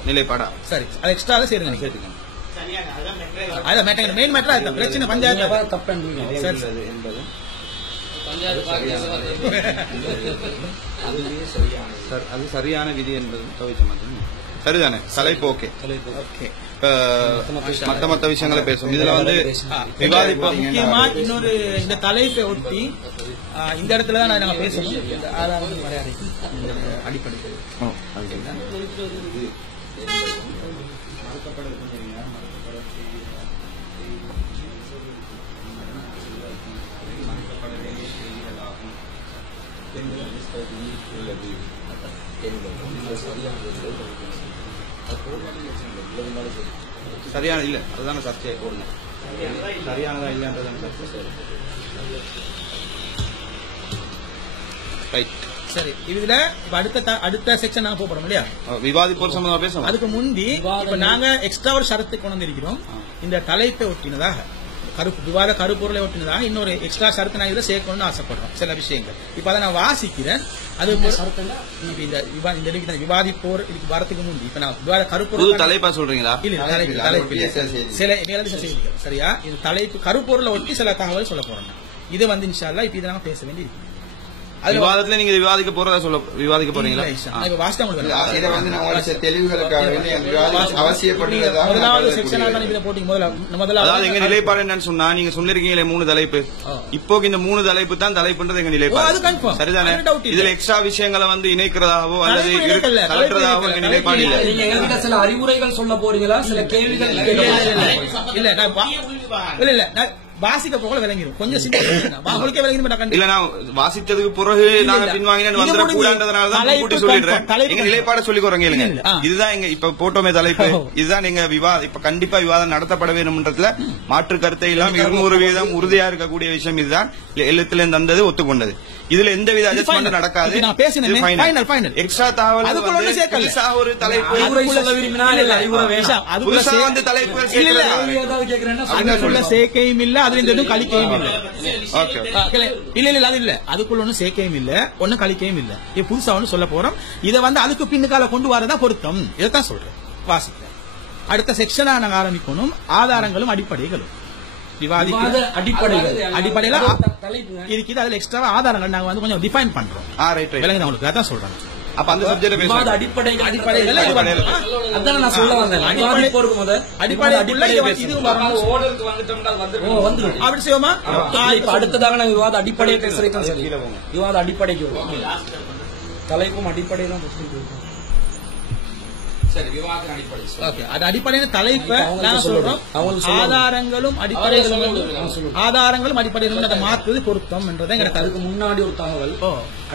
நிலைப்பாடாகும். சரி, அது எக்ஸ்ட்ராவே சேருங்க. கேட்டுக்கங்க. அதான் மேட்டர், மெயின் மேட்டர் அதுதான். பிரச்சனை பஞ்சாயத்து தப்புன்றீங்க. சரி என்பது அது சரியான விதி என்பது தௌஹீத் ஜமாத்தின் சரிதானே? தலைப்பு ஓகே. மத்த விஷயங்களை பேசும். இதுல வந்து விவாதிப்போம். முக்கியமா இன்னொரு இந்த தலைப்பை ஒட்டி இந்த இடத்துல தான் நாங்க பேசணும். அடிப்படை சரியான இல்ல, அதுதான சர்ச்சையை போடுங்க. சரியானதா இல்லைன்றதான சர்ச்சை. ரைட். சரி, இதுல அடுத்த செக்ஷன் நாங்க போறோம் இல்லையா? விவாதிப்போர் சம்பந்தமா பேசணும். அதுக்கு முந்தி இப்ப நாங்க எக்ஸ்ட்ரா ஒரு ஷரத்து கொண்டு வந்திருக்கிறோம். இந்த தலைப்பை ஒட்டினதாக விவாத கருப்பொருளை ஒட்டினதாக இன்னொரு எக்ஸ்ட்ரா ஷரத்து நான் இதுல சேர்க்கணும்னு ஆசைப்படுறோம். சில விஷயங்கள் இப்ப அதை நான் வாசிக்கிறேன். அது இந்த விவாதிப்போர் இதுக்கு வரத்துக்கு முந்தி இப்ப நான் விவாத கருப்பொருள் தலைப்பா சொல்றீங்களா? சில செய்திகள். சரியா? இது தலைப்பு கருப்பொருளை ஒட்டி சில தகவல் சொல்ல போறோம். இது வந்து இன்ஷா அல்லாஹ் இப்ப இதை நாம பேச வேண்டி இருக்கு. விவாதத்துல நீங்க விவாதிக்க போறீங்களா? அதாவது எங்க நிலைப்பாடு என்னன்னு சொன்னா, நீங்க சொல்லிருக்கீங்களே 3 தலைப்பு, இப்போ இந்த 3 தலைப்பு தான் தலைப்புன்றது எங்க நிலைப்பாடு. சரிதானே? இதுல எக்ஸ்ட்ரா விஷயங்களை வந்து இணைக்கிறதாவோ அல்லது கலட்டுறதாவோ எங்க நிலைப்பாடு இல்ல. நீங்க சில அறிவுரைகள் சொல்ல போறீங்களா? சில கேள்விகள் இல்ல வாசிக்க போல விளங்கிடும். கொஞ்சம் உங்களுக்கே விளங்கிடும். இல்ல நான் வாசிச்சதுக்கு பிறகு நாங்க பின்வாங்கினு வந்துட கூடாதுன்றதுனாலதான் கூட்டி சொல்லிடுறேன். எங்க நிலைப்பாட சொல்லி குறங்க. இதுதான் எங்க இப்ப போட்டோமே தலைப்பு. இதுதான் நீங்க இப்ப கண்டிப்பா விவாதம் நடத்தப்பட வேண்டும்ன்றதுல மாற்று கருத்தை இல்லாம 200% உறுதியா இருக்கக்கூடிய விஷயம். இதுதான் எழுத்துல தந்தது, ஒத்துக்கொண்டது. இதுல எந்த வித அட்ஜஸ்ட்மெண்ட் நடக்காது. எக்ஸ்ட்ரா தகவல் ஒரு தலைப்பு வந்து தலைப்புகள் சேர்க்கையும் இல்ல, அதுல எதுவும் கழிக்கையும் இல்ல. இல்ல அது இல்ல, அதுக்குள்ள ஒன்னும் சேர்க்கையும் இல்ல, ஒன்னும் கழிக்கையும் இல்ல. இது புதுசா ஒண்ணு சொல்ல போறோம். இதை வந்து அதுக்கு பின்னுக்கால கொண்டு வரதா பொருத்தம். இதைத்தான் சொல்றேன். வாசிக்கிறேன். அடுத்த செக்ஷனா நாங்க ஆரம்பிக்கணும். ஆதாரங்களும் அடிப்படைகளும் அடிப்படையில இருக்குது. அதுல எக்ஸ்ட்ரா ஆதாரங்கள் நாங்க வந்து கொஞ்சம் டிஃபைன் பண்றோம். உங்களுக்கு அதான் சொல்றேன். அப்ப அந்த சப்ஜெக்ட் அடிப்படைகள் அதான் நான் சொல்ல வந்தேன். அப்படி செய்வோமா? அடுத்ததாக நாங்க விவாத அடிப்படையை பேசுறதுதான் சரி. விவாத அடிப்படைக்கு தலைப்பும் அடிப்படை தான். அடிப்படையான தலைப்பை நாங்க சொல்றோம். ஆதாரங்களும் அடிப்படைகளும் அதை மாற்றுவது பொருத்தம் என்றதை அதுக்கு முன்னாடி ஒரு தகவல்.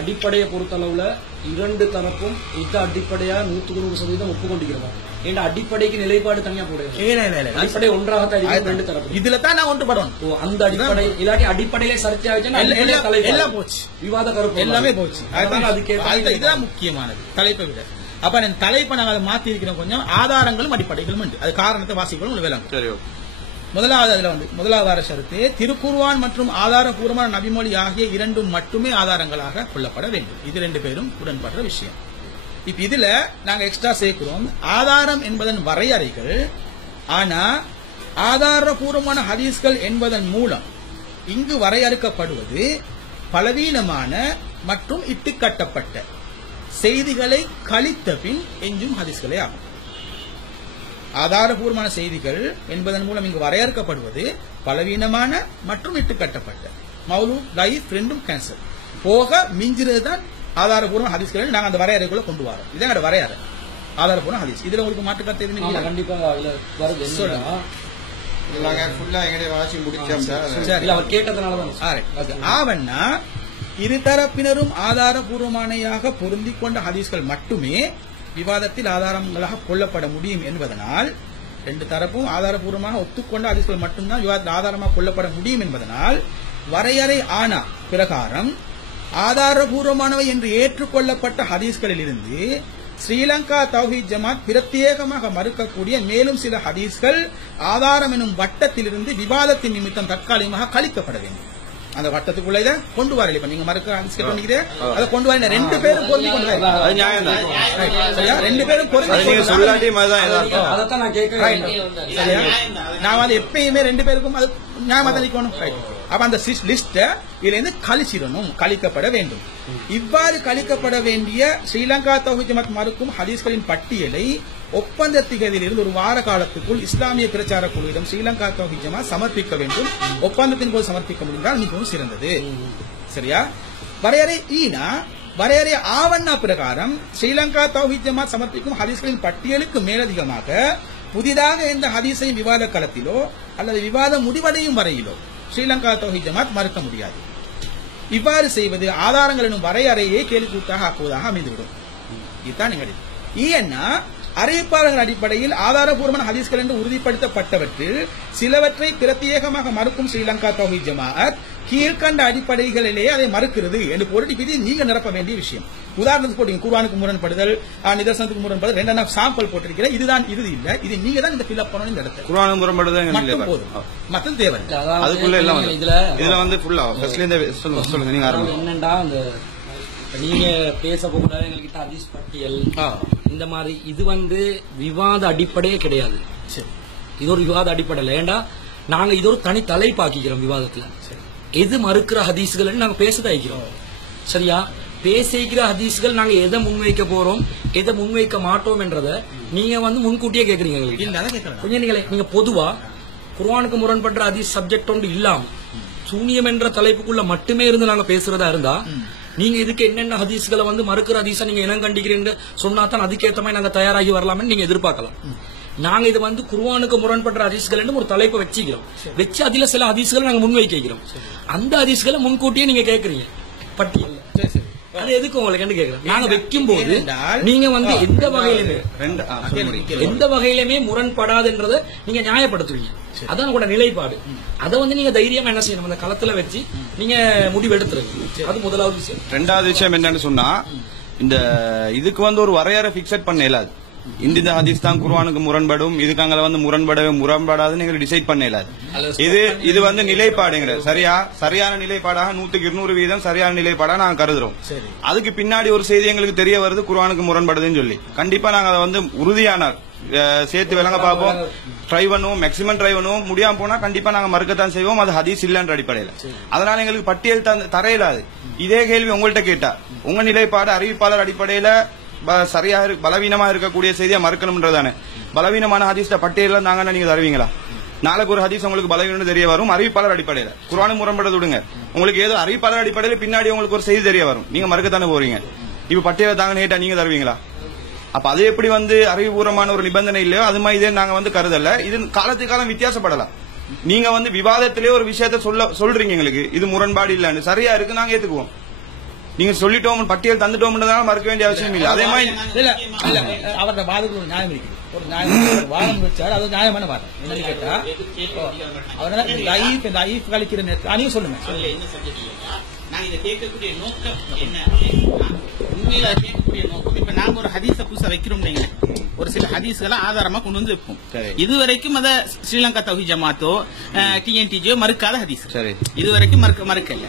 அடிப்படையை பொறுத்தளவுல 2 தரப்பும் இந்த அடிப்படையா 100% ஒப்புக்கொண்டிருக்கிறோம். ஏன்னா அடிப்படைக்கு நிலைப்பாடு தனியா போடுறது. அடிப்படை ஒன்றாகத்தான் 2 தரப்பு. இதுல தான் நான் ஒன்றுபடும். அந்த அடிப்படை இல்லாட்டி அடிப்படையிலே சர்ச்சை ஆயிடுச்சு, எல்லாம் போச்சு. விவாத கருப்பு எல்லாமே போச்சு. இதுதான் முக்கியமானது தலைப்பை விட. அப்ப தலைப்பை நாங்கள் அதை மாத்தி இருக்கிறோம். கொஞ்சம் ஆதாரங்களும் அடிப்படைகளும் உண்டு. அது காரணத்தை வாசிக்கணும் விளங்கும். முதலாவது அதுல வந்து முதலாதார ஷரத்து திருக்குர்ஆன் மற்றும் ஆதாரபூர்வமான நபிமொழி ஆகிய 2 மட்டுமே ஆதாரங்களாக கொள்ளப்பட வேண்டும். இது 2 பேரும் உடன்படுற விஷயம். இப்ப இதுல நாங்க எக்ஸ்ட்ரா சேர்க்கிறோம் ஆதாரம் என்பதன் வரையறைகள். ஆனா ஆதாரபூர்வமான ஹதீஸ்கள் என்பதன் மூலம் இங்கு வரையறுக்கப்படுவது பலவீனமான மற்றும் இட்டுக்கட்டப்பட்ட செய்திகளை கழித்த பின் எஞ்சும் ஹதீஸ்களே ஆகும். ஆதாரபூர்வமான செய்திகள் என்பதன் மூலம் இங்கு வரையறுக்கப்படுவது பலவீனமான மற்றும் இட்டுக்கட்டப்பட்ட மௌலூத், லைஃப், ரெண்டும் கேன்சல் போக மிஞ்சிறது தான் ஆதாரபூர்வ ஹதீஸ்கள். நாங்கள் அந்த வரையறைக்குள்ள கொண்டு வரோம். இதான் வரையறை. ஆதாரப்பூர்வ ஹதீஸ். இதுல உங்களுக்கு மாற்று கருத்து எதுவுமே கண்டிப்பா வருது. ஆவன்னா இருதரப்பினரும் ஆதாரபூர்வமானையாக பொருந்திக் கொண்ட ஹதீஸ்கள் மட்டுமே விவாதத்தில் ஆதாரங்களாக கொள்ளப்பட முடியும் என்பதனால், ரெண்டு தரப்பும் ஆதாரபூர்வமாக ஒத்துக்கொண்ட ஹதீஸ்கள் மட்டும்தான் விவாதத்தில் ஆதாரமாக கொள்ளப்பட முடியும் என்பதனால், வரையறை ஆனா பிரகாரம் ஆதாரபூர்வமானவை என்று ஏற்றுக்கொள்ளப்பட்ட ஹதீஸ்களில் இருந்து ஸ்ரீலங்கா தௌஹீத் ஜமாத் பிரத்யேகமாக மறுக்கக்கூடிய மேலும் சில ஹதீஸ்கள் ஆதாரம் எனும் வட்டத்திலிருந்து விவாதத்தின் நிமித்தம் தற்காலிகமாக கழிக்கப்பட வேண்டும். அந்த வட்டத்துக்குள்ள இதை கொண்டு வரல. இப்ப நீங்க மறுக்க ஹதீஸ் கேட்டீங்க, அதை கொண்டு வர ரெண்டு பேரும் பொருந்தி கொண்டு வர, அது நியாயம் தான். சரியா? ரெண்டு பேரும் பொருந்தி சொல்லாட்டி அதைத்தான் நான் கேட்கிறேன். சரியா? நான் அது எப்பயுமே ரெண்டு பேருக்கும் அது நியாயமா தான் நிக்கணும். அப்ப அந்த லிஸ்ட இதுல இருந்து கழிச்சிடணும், கழிக்கப்பட வேண்டும். இவ்வாறு கழிக்கப்பட வேண்டிய ஸ்ரீலங்கா தௌஹீத் ஜமாத் மறுக்கும் ஹதீஸ்களின் பட்டியலை ஒப்பந்த திகதியிலிருந்து ஒரு வார காலத்துக்குள் இஸ்லாமிய பிரச்சார குழுவிடம் ஸ்ரீலங்கா தௌஹீத் ஜமாத் சமர்ப்பிக்க வேண்டும். ஒப்பந்தத்தின் போது சமர்ப்பிக்க முடிந்தால் மிகவும் சிறந்தது. சரியா? வரையறை ஈனா வரையறை ஆவண்ணா பிரகாரம் ஸ்ரீலங்கா தௌஹீத் ஜமாத் சமர்ப்பிக்கும் ஹதீஸ்களின் பட்டியலுக்கு மேலதிகமாக புதிதாக எந்த ஹதீஸையும் விவாத களத்திலோ அல்லது விவாதம் முடிவடையும் வரையிலோ ஸ்ரீலங்கா தௌஹீத் ஜமாத் மறுக்க முடியாது. இவ்வாறு செய்வது ஆதாரங்கள் எனும் வரையறையை கேள்விக்கூட்டாக ஆக்குவதாக அமைந்துவிடும். இதுதான் நிகழ்வு. ஏன்னா அறிவிப்பாளர்கள் அடிப்படையில் ஆதாரபூர்வமான ஹதீஸ்கள் என்று உறுதிப்படுத்தப்பட்டவற்றில் சிலவற்றை பிரத்யேகமாக மறுக்கும் ஸ்ரீலங்கா தௌஹீத் ஜமாத் கீழ்கண்ட அடிப்படைகளிலேயே அதை மறுக்கிறது என்று பொருள் நீங்க நிரப்ப வேண்டிய விஷயம். உதாரணத்துக்கு போட்டீங்க, குர்ஆனுக்கு முரண்படுதல், நிதர்சனத்துக்கு முரண்படுதல், ரெண்டாம் சாம்பிள் போட்டிருக்கிறேன். இதுதான் இது இல்ல, இது நீங்க தான் இந்த ஃபில் பண்ணணும். இந்த இடத்துல குர்ஆனுக்கு முரண்படுதல் மட்டும் போதும், மற்ற தேவை அதுக்குள்ள எல்லாம் இதுல வந்து ஃபுல்லா சொல்லுங்க. நீங்க என்னண்டா அந்த நீங்க பேச போகக்கூடாது எங்ககிட்ட ஹதீஸ் பட்டியல் இந்த மாதிரி இது வந்து விவாத அடிப்படையே கிடையாது. இது ஒரு விவாத அடிப்படையில் ஏண்டா நாங்க இது ஒரு தனி தலைப்பாக்கிக்கிறோம். விவாதத்துல எது மறுக்கிற ஹதீஸ்கள் நாங்க பேசதான் வைக்கிறோம். சரியா? பேசிக்கிற ஹதீஸ்கள் நாங்க எதை முன்வைக்க போறோம் எதை முன்வைக்க மாட்டோம் என்றத நீங்க வந்து முன்கூட்டியே கேக்குறீங்க. கொஞ்சம் நீங்க பொதுவா குர்ஆனுக்கு முரண்பட்ட ஹதீஸ் சப்ஜெக்ட் ஒன்று இல்லாம சூனியம் என்ற தலைப்புக்குள்ள மட்டுமே இருந்து நாங்க பேசுறதா இருந்தா நீங்க இதுக்கு என்னென்ன ஹதீஸ்களை வந்து மறுக்கிற ஹதீஸா நீங்க என்ன கண்டிக்கிறீங்க சொன்னா தான் அதுக்கேற்ற மாதிரி நாங்க தயாராகி வரலாம்னு நீங்க எதிர்பார்க்கலாம். நாங்க இது வந்து குர்ஆனுக்கு முரண்பட்ட ஹதீஸ்கள் ஒரு தலைப்பை வச்சுக்கிறோம். வச்சு அதுல சில ஹதீஸ்களை நாங்க முன்வைக்கிறோம். அந்த ஹதீஸ்களை முன்கூட்டியே நீங்க கேக்குறீங்க பட்டியல். அது எதுக்கு உங்களுக்கு கேக்குறேன். நாங்க வைக்கும் போது நீங்க வந்து எந்த வகையிலுமே முரண்படாதுன்றத நீங்க நியாயப்படுத்துவீங்க. அதான் கூட நிலைப்பாடு. அதை வந்து நீங்க தைரியமா என்ன செய்யணும், அந்த களத்துல வச்சு நீங்க முடிவு எடுத்துருங்க. அது முதலாவது விஷயம். ரெண்டாவது விஷயம் என்னன்னு சொன்னா, இந்த இதுக்கு வந்து ஒரு வரையறை பிக்சட் பண்ண இயலாது. இந்த ஹதீஸ் தான் குர்ஆனுக்கு முரண்படும், இதுக்காங்க வந்து முரண்படாதுன்னு எங்களுக்கு டிசைட் பண்ண இயலாது. இது வந்து நிலைப்பாடுங்கிற சரியான நிலைப்பாடாக 100% சரியான நிலைப்பாடாக நாங்க கருதுறோம். அதுக்கு பின்னாடி ஒரு செய்தி எங்களுக்கு தெரிய வருது குர்ஆனுக்கு முரண்படுதுன்னு சொல்லி, கண்டிப்பா நாங்க அதை வந்து உறுதியான சேர்த்து விளங்க பார்ப்போம், ட்ரை பண்ணுவோம், மேக்சிமம் ட்ரை பண்ணுவோம். முடியாம போனா கண்டிப்பா நாங்க மறுக்கத்தான் செய்வோம். அது ஹதீஸ் இல்லன்ற அடிப்படையில். அதனால எங்களுக்கு பட்டியல் தரையிலாது. இதே கேள்வி உங்கள்கிட்ட கேட்டா உங்க நிலைப்பாடு அறிவிப்பாளர் அடிப்படையில சரியா பலவீனமா இருக்கக்கூடிய செய்தியா மறுக்கணும்ன்றதானே. பலவீனமான ஹதீஸ் பட்டியல நாங்க நீங்க தருவீங்களா? நாளைக்கு ஒரு ஹதீஸ் உங்களுக்கு பலவீனம் தெரிய வரும் அறிவிப்பாளர் அடிப்படையில. குர்ஆனுக்கு முரண்படுது விடுங்க, உங்களுக்கு ஏதோ அறிவிப்பாளர் அடிப்படையில பின்னாடி உங்களுக்கு ஒரு செய்தி தெரிய வரும், நீங்க மறுக்கத்தானே போறீங்க. இப்ப பட்டியல தாங்க நேட்டா நீங்க தருவீங்களா? அப்ப அது எப்படி வந்து அறிவுபூர்வமான ஒரு நிபந்தனை இல்லையோ அது மாதிரி இதே நாங்க வந்து கருதல. இது காலத்துக்கு காலம் வித்தியாசப்படலாம். நீங்க வந்து விவாதத்திலே ஒரு விஷயத்த சொல்றீங்க, எங்களுக்கு இது முரண்பாடு இல்லன்னு சரியா இருக்கு, நாங்க ஏத்துக்குவோம். நீங்க சொல்லிட்டோம் பட்டியல் தந்துட்டோம்ன்றதால மறுக்க வேண்டிய அவசியம் இல்லை. அதே மாதிரி அவரோட வாதத்துக்கு ஒரு நியாயம் இருக்கு. ஒரு நியாயம் வாதம் வச்சாரு, அது நியாயமான வாதம். என்னன்னு கேட்டா அவரால் கழிக்கிற நேரத்தில் சொல்லுங்க. நாங்க இதை கேட்கக்கூடிய நோக்கம் என்ன? உண்மையில கேட்கக்கூடிய நோக்கம், இப்ப நாங்க ஒரு ஹதீஸ புதுசா வைக்கிறோம், ஒரு சில ஹதீஸ்களை ஆதாரமா கொண்டு வந்து வைப்போம். இதுவரைக்கும் அத ஸ்ரீலங்கா தௌஹீத் ஜமாத்தோ டிஎன்டிஜியோ மறுக்காத ஹதீஸ் இதுவரைக்கும் மறுக்கல.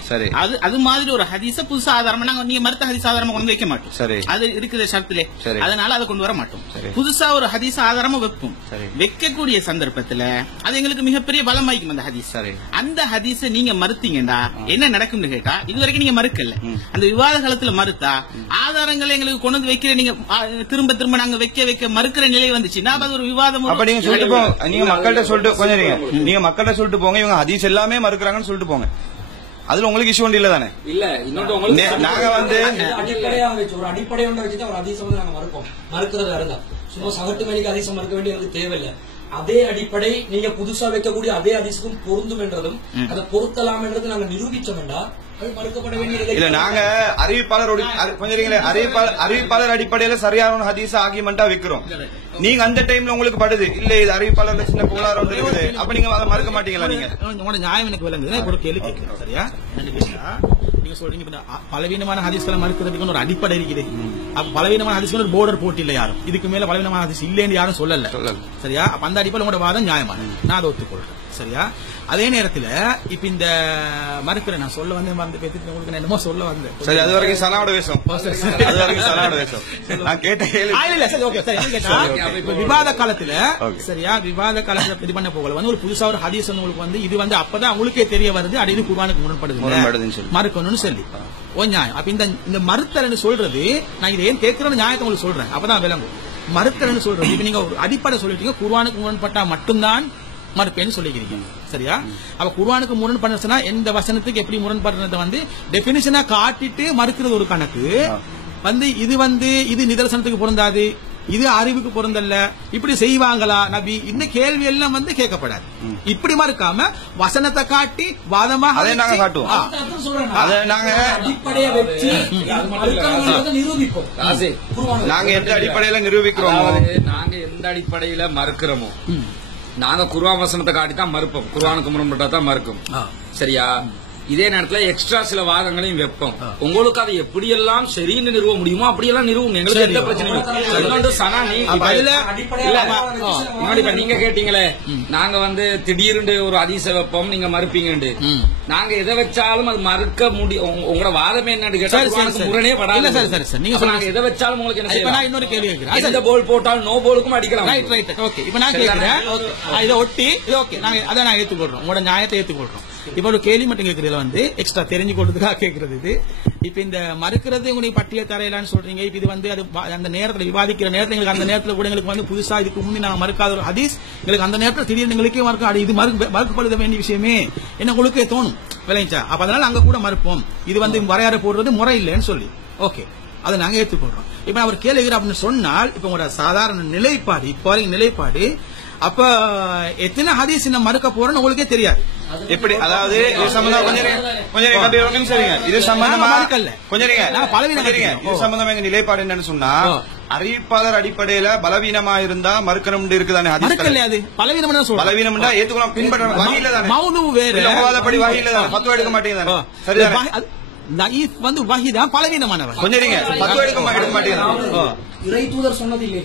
அது மாதிரி ஒரு ஹதீஸ புதுசா ஆதாரமா நாங்க நீங்க மறுத்த ஹதீஸ் ஆதாரமா கொண்டு வைக்க மாட்டோம். அது இருக்குது ஷரத்திலே, அதனால அதை கொண்டு வர மாட்டோம். புதுசா ஒரு ஹதீஸ் ஆதாரமா வைப்போம். வைக்கக்கூடிய சந்தர்ப்பத்துல அது எங்களுக்கு மிகப்பெரிய பலம் வாய்க்கும். அந்த ஹதீஸ் அந்த ஹதீஸ நீங்க மறுத்தீங்கன்னா என்ன நடக்கும்னு கேட்டா, இதுவரைக்கும் நீங்க மறுக்கல, அந்த விவாத காலத்துல மறுத்தா ஆதாரங்களை எங்களுக்கு கொண்டு வந்து வைக்கிற நீங்க திரும்ப திரும்ப நாங்க வைக்க மறுக்கிற நிலை வந்துச்சுன்னா அது ஒரு விவாதம். அப்ப நீங்க சொல்லிட்டு போங்க, நீங்க மக்கள்கிட்ட சொல்லிட்டு கொஞ்சம் நீங்க மக்கள்கிட்ட சொல்லிட்டு போங்க, இவங்க ஹதீஸ் எல்லாமே மறுக்கிறாங்கன்னு சொல்லிட்டு போங்க. அதுல உங்களுக்கு இஷ்யூ ஒன்று இல்ல தானே? இல்ல இன்னொன்று உங்களுக்கு நாங்க வந்து அடிப்படையாக வச்சு ஒரு அடிப்படையோட வச்சுதான் ஒரு ஹதீஸை வந்து நாங்க மறுக்கிறது வேறதான். சும்மா சகட்டு மணிக்கு ஹதீஸை மறுக்க வேண்டியது தேவையில்லை. அதே அடிப்படை நீங்க புதுசா வைக்கக்கூடிய அதே ஹதீஸுக்கும் பொருந்தும் என்றதும் அதை பொருத்தலாம் என்றது நாங்க நிரூபிச்சோம் என்றா அது மறுக்கப்பட வேண்டியது இல்ல. நாங்க அறிவிப்பாளர் அடிப்படையில சரியான ஹதீஸ் ஆகியமெண்டா வைக்கிறோம். நீங்க அந்த டைம்ல உங்களுக்கு படுது இல்ல இது அறிவிப்பாளர்ல சின்ன கோளாறு வந்து இருக்குது, அப்ப நீங்க அதை மறுக்க மாட்டீங்களா? நீங்க உங்களோட நியாயம் எனக்கு விளங்குது. ஒரு கேள்வி கேட்கிறேன். சரியா? நீங்க சொல்றீங்க பலவீனமான ஹதீஸ்களை மறுக்கிறதுக்கு ஒரு அடிப்படை இருக்குது. அப்ப பலவீனமான ஹதீஸ்கள் ஒரு போர்டர் போட்டு இல்ல யாரும், இதுக்கு மேல பலவீனமான ஹதீஸ் இல்லைன்னு யாரும் சொல்லல. சரியா? அப்ப அந்த அடிப்படையில் உங்களோட வாதம் நியாயமான, நான் அதை ஒத்துக்கொள்றேன். சரியா? அதே நேரத்துல இப்ப இந்த மறுக்கிறேன் நான் சொல்ல வந்து உங்களுக்கு என்னமோ சொல்ல வந்தேன். சரி, அது வரைக்கும் சலாவோட வேஷம். நான் கேட்ட கேள்வி விவாத காலத்துல சரியா விவாத காலத்துல இது பண்ண போகல வந்து ஒரு புதுசா ஒரு ஹதீஸ் உங்களுக்கு வந்து இது வந்து அப்பதான் உங்களுக்கே தெரிய வருது அது இது குர்ஆனுக்கு முரண்படுது மறுக்கணும்னு சொல்லி ஒரு நியாயம். அப்ப இந்த மறுத்தல்னு சொல்றது நான் இதை ஏன் கேட்கிறேன்னு நியாயத்தை உங்களுக்கு சொல்றேன், அப்பதான் விளங்கும். மறுத்தல்னு சொல்றது இப்ப நீங்க ஒரு அடிப்படை சொல்லிட்டீங்க, குர்ஆனுக்கு முரண்பட்டா மட்டும்தான் மறுப்பேன்னு சொல்லிக்கிறீங்க. சரியா? அப்ப குர்ஆனுக்கு முரண்படுறதுனா எந்த வசனத்துக்கு எப்படி முரண்படுறத வந்து டெபினிஷனா காட்டிட்டு மறுக்கிறது ஒரு கணக்கு வந்து இது நிதர்சனத்துக்கு பொருந்தாது, இது அறிவுக்கு பொருந்தல்ல, இப்படி செய்வாங்களா நபி, இந்த கேள்வி எல்லாம் வந்து கேட்கப்படாது. இப்படி மறுக்காம வசனத்தை காட்டி வாதமாக அதை நாங்க காட்டுவோம். அதை நாங்க அடிப்படையை வச்சு நிரூபிப்போம். நாங்க எந்த அடிப்படையில நிரூபிக்கிறோம், நாங்க எந்த அடிப்படையில மறுக்கிறோமோ நாங்க குர்ஆன் வசனத்தை காட்டி தான் மறுப்போம், குர்ஆனுக்கு முரண்பட்டா தான் மறுக்கும். சரியா? இதே நேரத்துல எக்ஸ்ட்ரா சில வாதங்களையும் வைப்போம். உங்களுக்கு அதை எப்படியெல்லாம் சரின்னு நிறுவ முடியுமோ அப்படியெல்லாம் நிறுவுங்க, எங்களுக்கு எந்த பிரச்சனையும். நீங்க கேட்டீங்களே நாங்க வந்து திடீர்னு ஒரு ஹதீஸை வைப்போம் நீங்க மறுப்பீங்க, நாங்க எதை வச்சாலும் அது மறுக்க முடியும். உங்களோட வாதமே என்னன்னு கேட்டா முரணே படாது. நாங்க எதை வச்சாலும் உங்களுக்கு என்ன செய்யலாம்? இன்னொரு கேள்வி கேட்கிறேன், எந்த போல் போட்டாலும் நோ போலுக்கும் அடிக்கலாம். இப்ப நான் கேட்கிறேன் இதை ஒட்டி அதை நான் ஏற்றுக்கொள்றோம், உங்களோட நியாயத்தை ஏற்றுக்கொள்றோம். இப்ப ஒரு கேள்வி மட்டும் கேட்கறதுல வந்து எக்ஸ்ட்ரா தெரிஞ்சு கொடுத்துக்காக கேட்கறது இது. இப்ப இந்த மறுக்கிறது உங்களுக்கு பட்டியல் தரையிலான்னு சொல்றீங்க. இப்ப இது வந்து அது அந்த நேரத்தில் விவாதிக்கிற நேரத்தில் எங்களுக்கு அந்த நேரத்தில் கூட எங்களுக்கு வந்து புதுசா இதுக்கு முன்னே நாங்க மறுக்காத ஒரு ஹதீஸ் எங்களுக்கு அந்த நேரத்தில் திடீர்னு எங்களுக்கே மறுக்க இது மறுக்கப்படுத வேண்டிய விஷயமே என்ன உங்களுக்கே தோணும் விளைஞ்சா. அப்ப அதனால அங்க கூட மறுப்போம், இது வந்து வரையறை போடுறது முறை இல்லைன்னு சொல்லி ஓகே அதை நாங்க ஏற்றுக்கொள்றோம். இப்ப அவர் கேளுகிற அப்படின்னு சொன்னால் இப்ப உங்களோட சாதாரண நிலைப்பாடு இப்போ வரைக்கும் நிலைப்பாடு அப்ப எத்தனை ஹதீஸ் நம்ம மறுக்க போறோம்னு உங்களுக்கே தெரியாது. எப்படி? அதாவது இது சம்பந்தமா இது சம்பந்தமா இது சம்பந்தமா எங்க நிலைப்பாடு என்னன்னு சொன்னா அறிவிப்பாளர் அடிப்படையில பலவீனமா இருந்தா மறுக்கணும் இருக்குதானே பலவீனம் ஏத்துக்கலாம் பின்பற்ற வகையில தானே வகையில தானே பத்து எடுக்க மாட்டேங்குது சரிதானே? வந்து வகிதான் பலவீனமானவர் கொஞ்சம் பத்து எடுக்க மாட்டேங்குது. இறை தூதர் சொன்னதில்லை.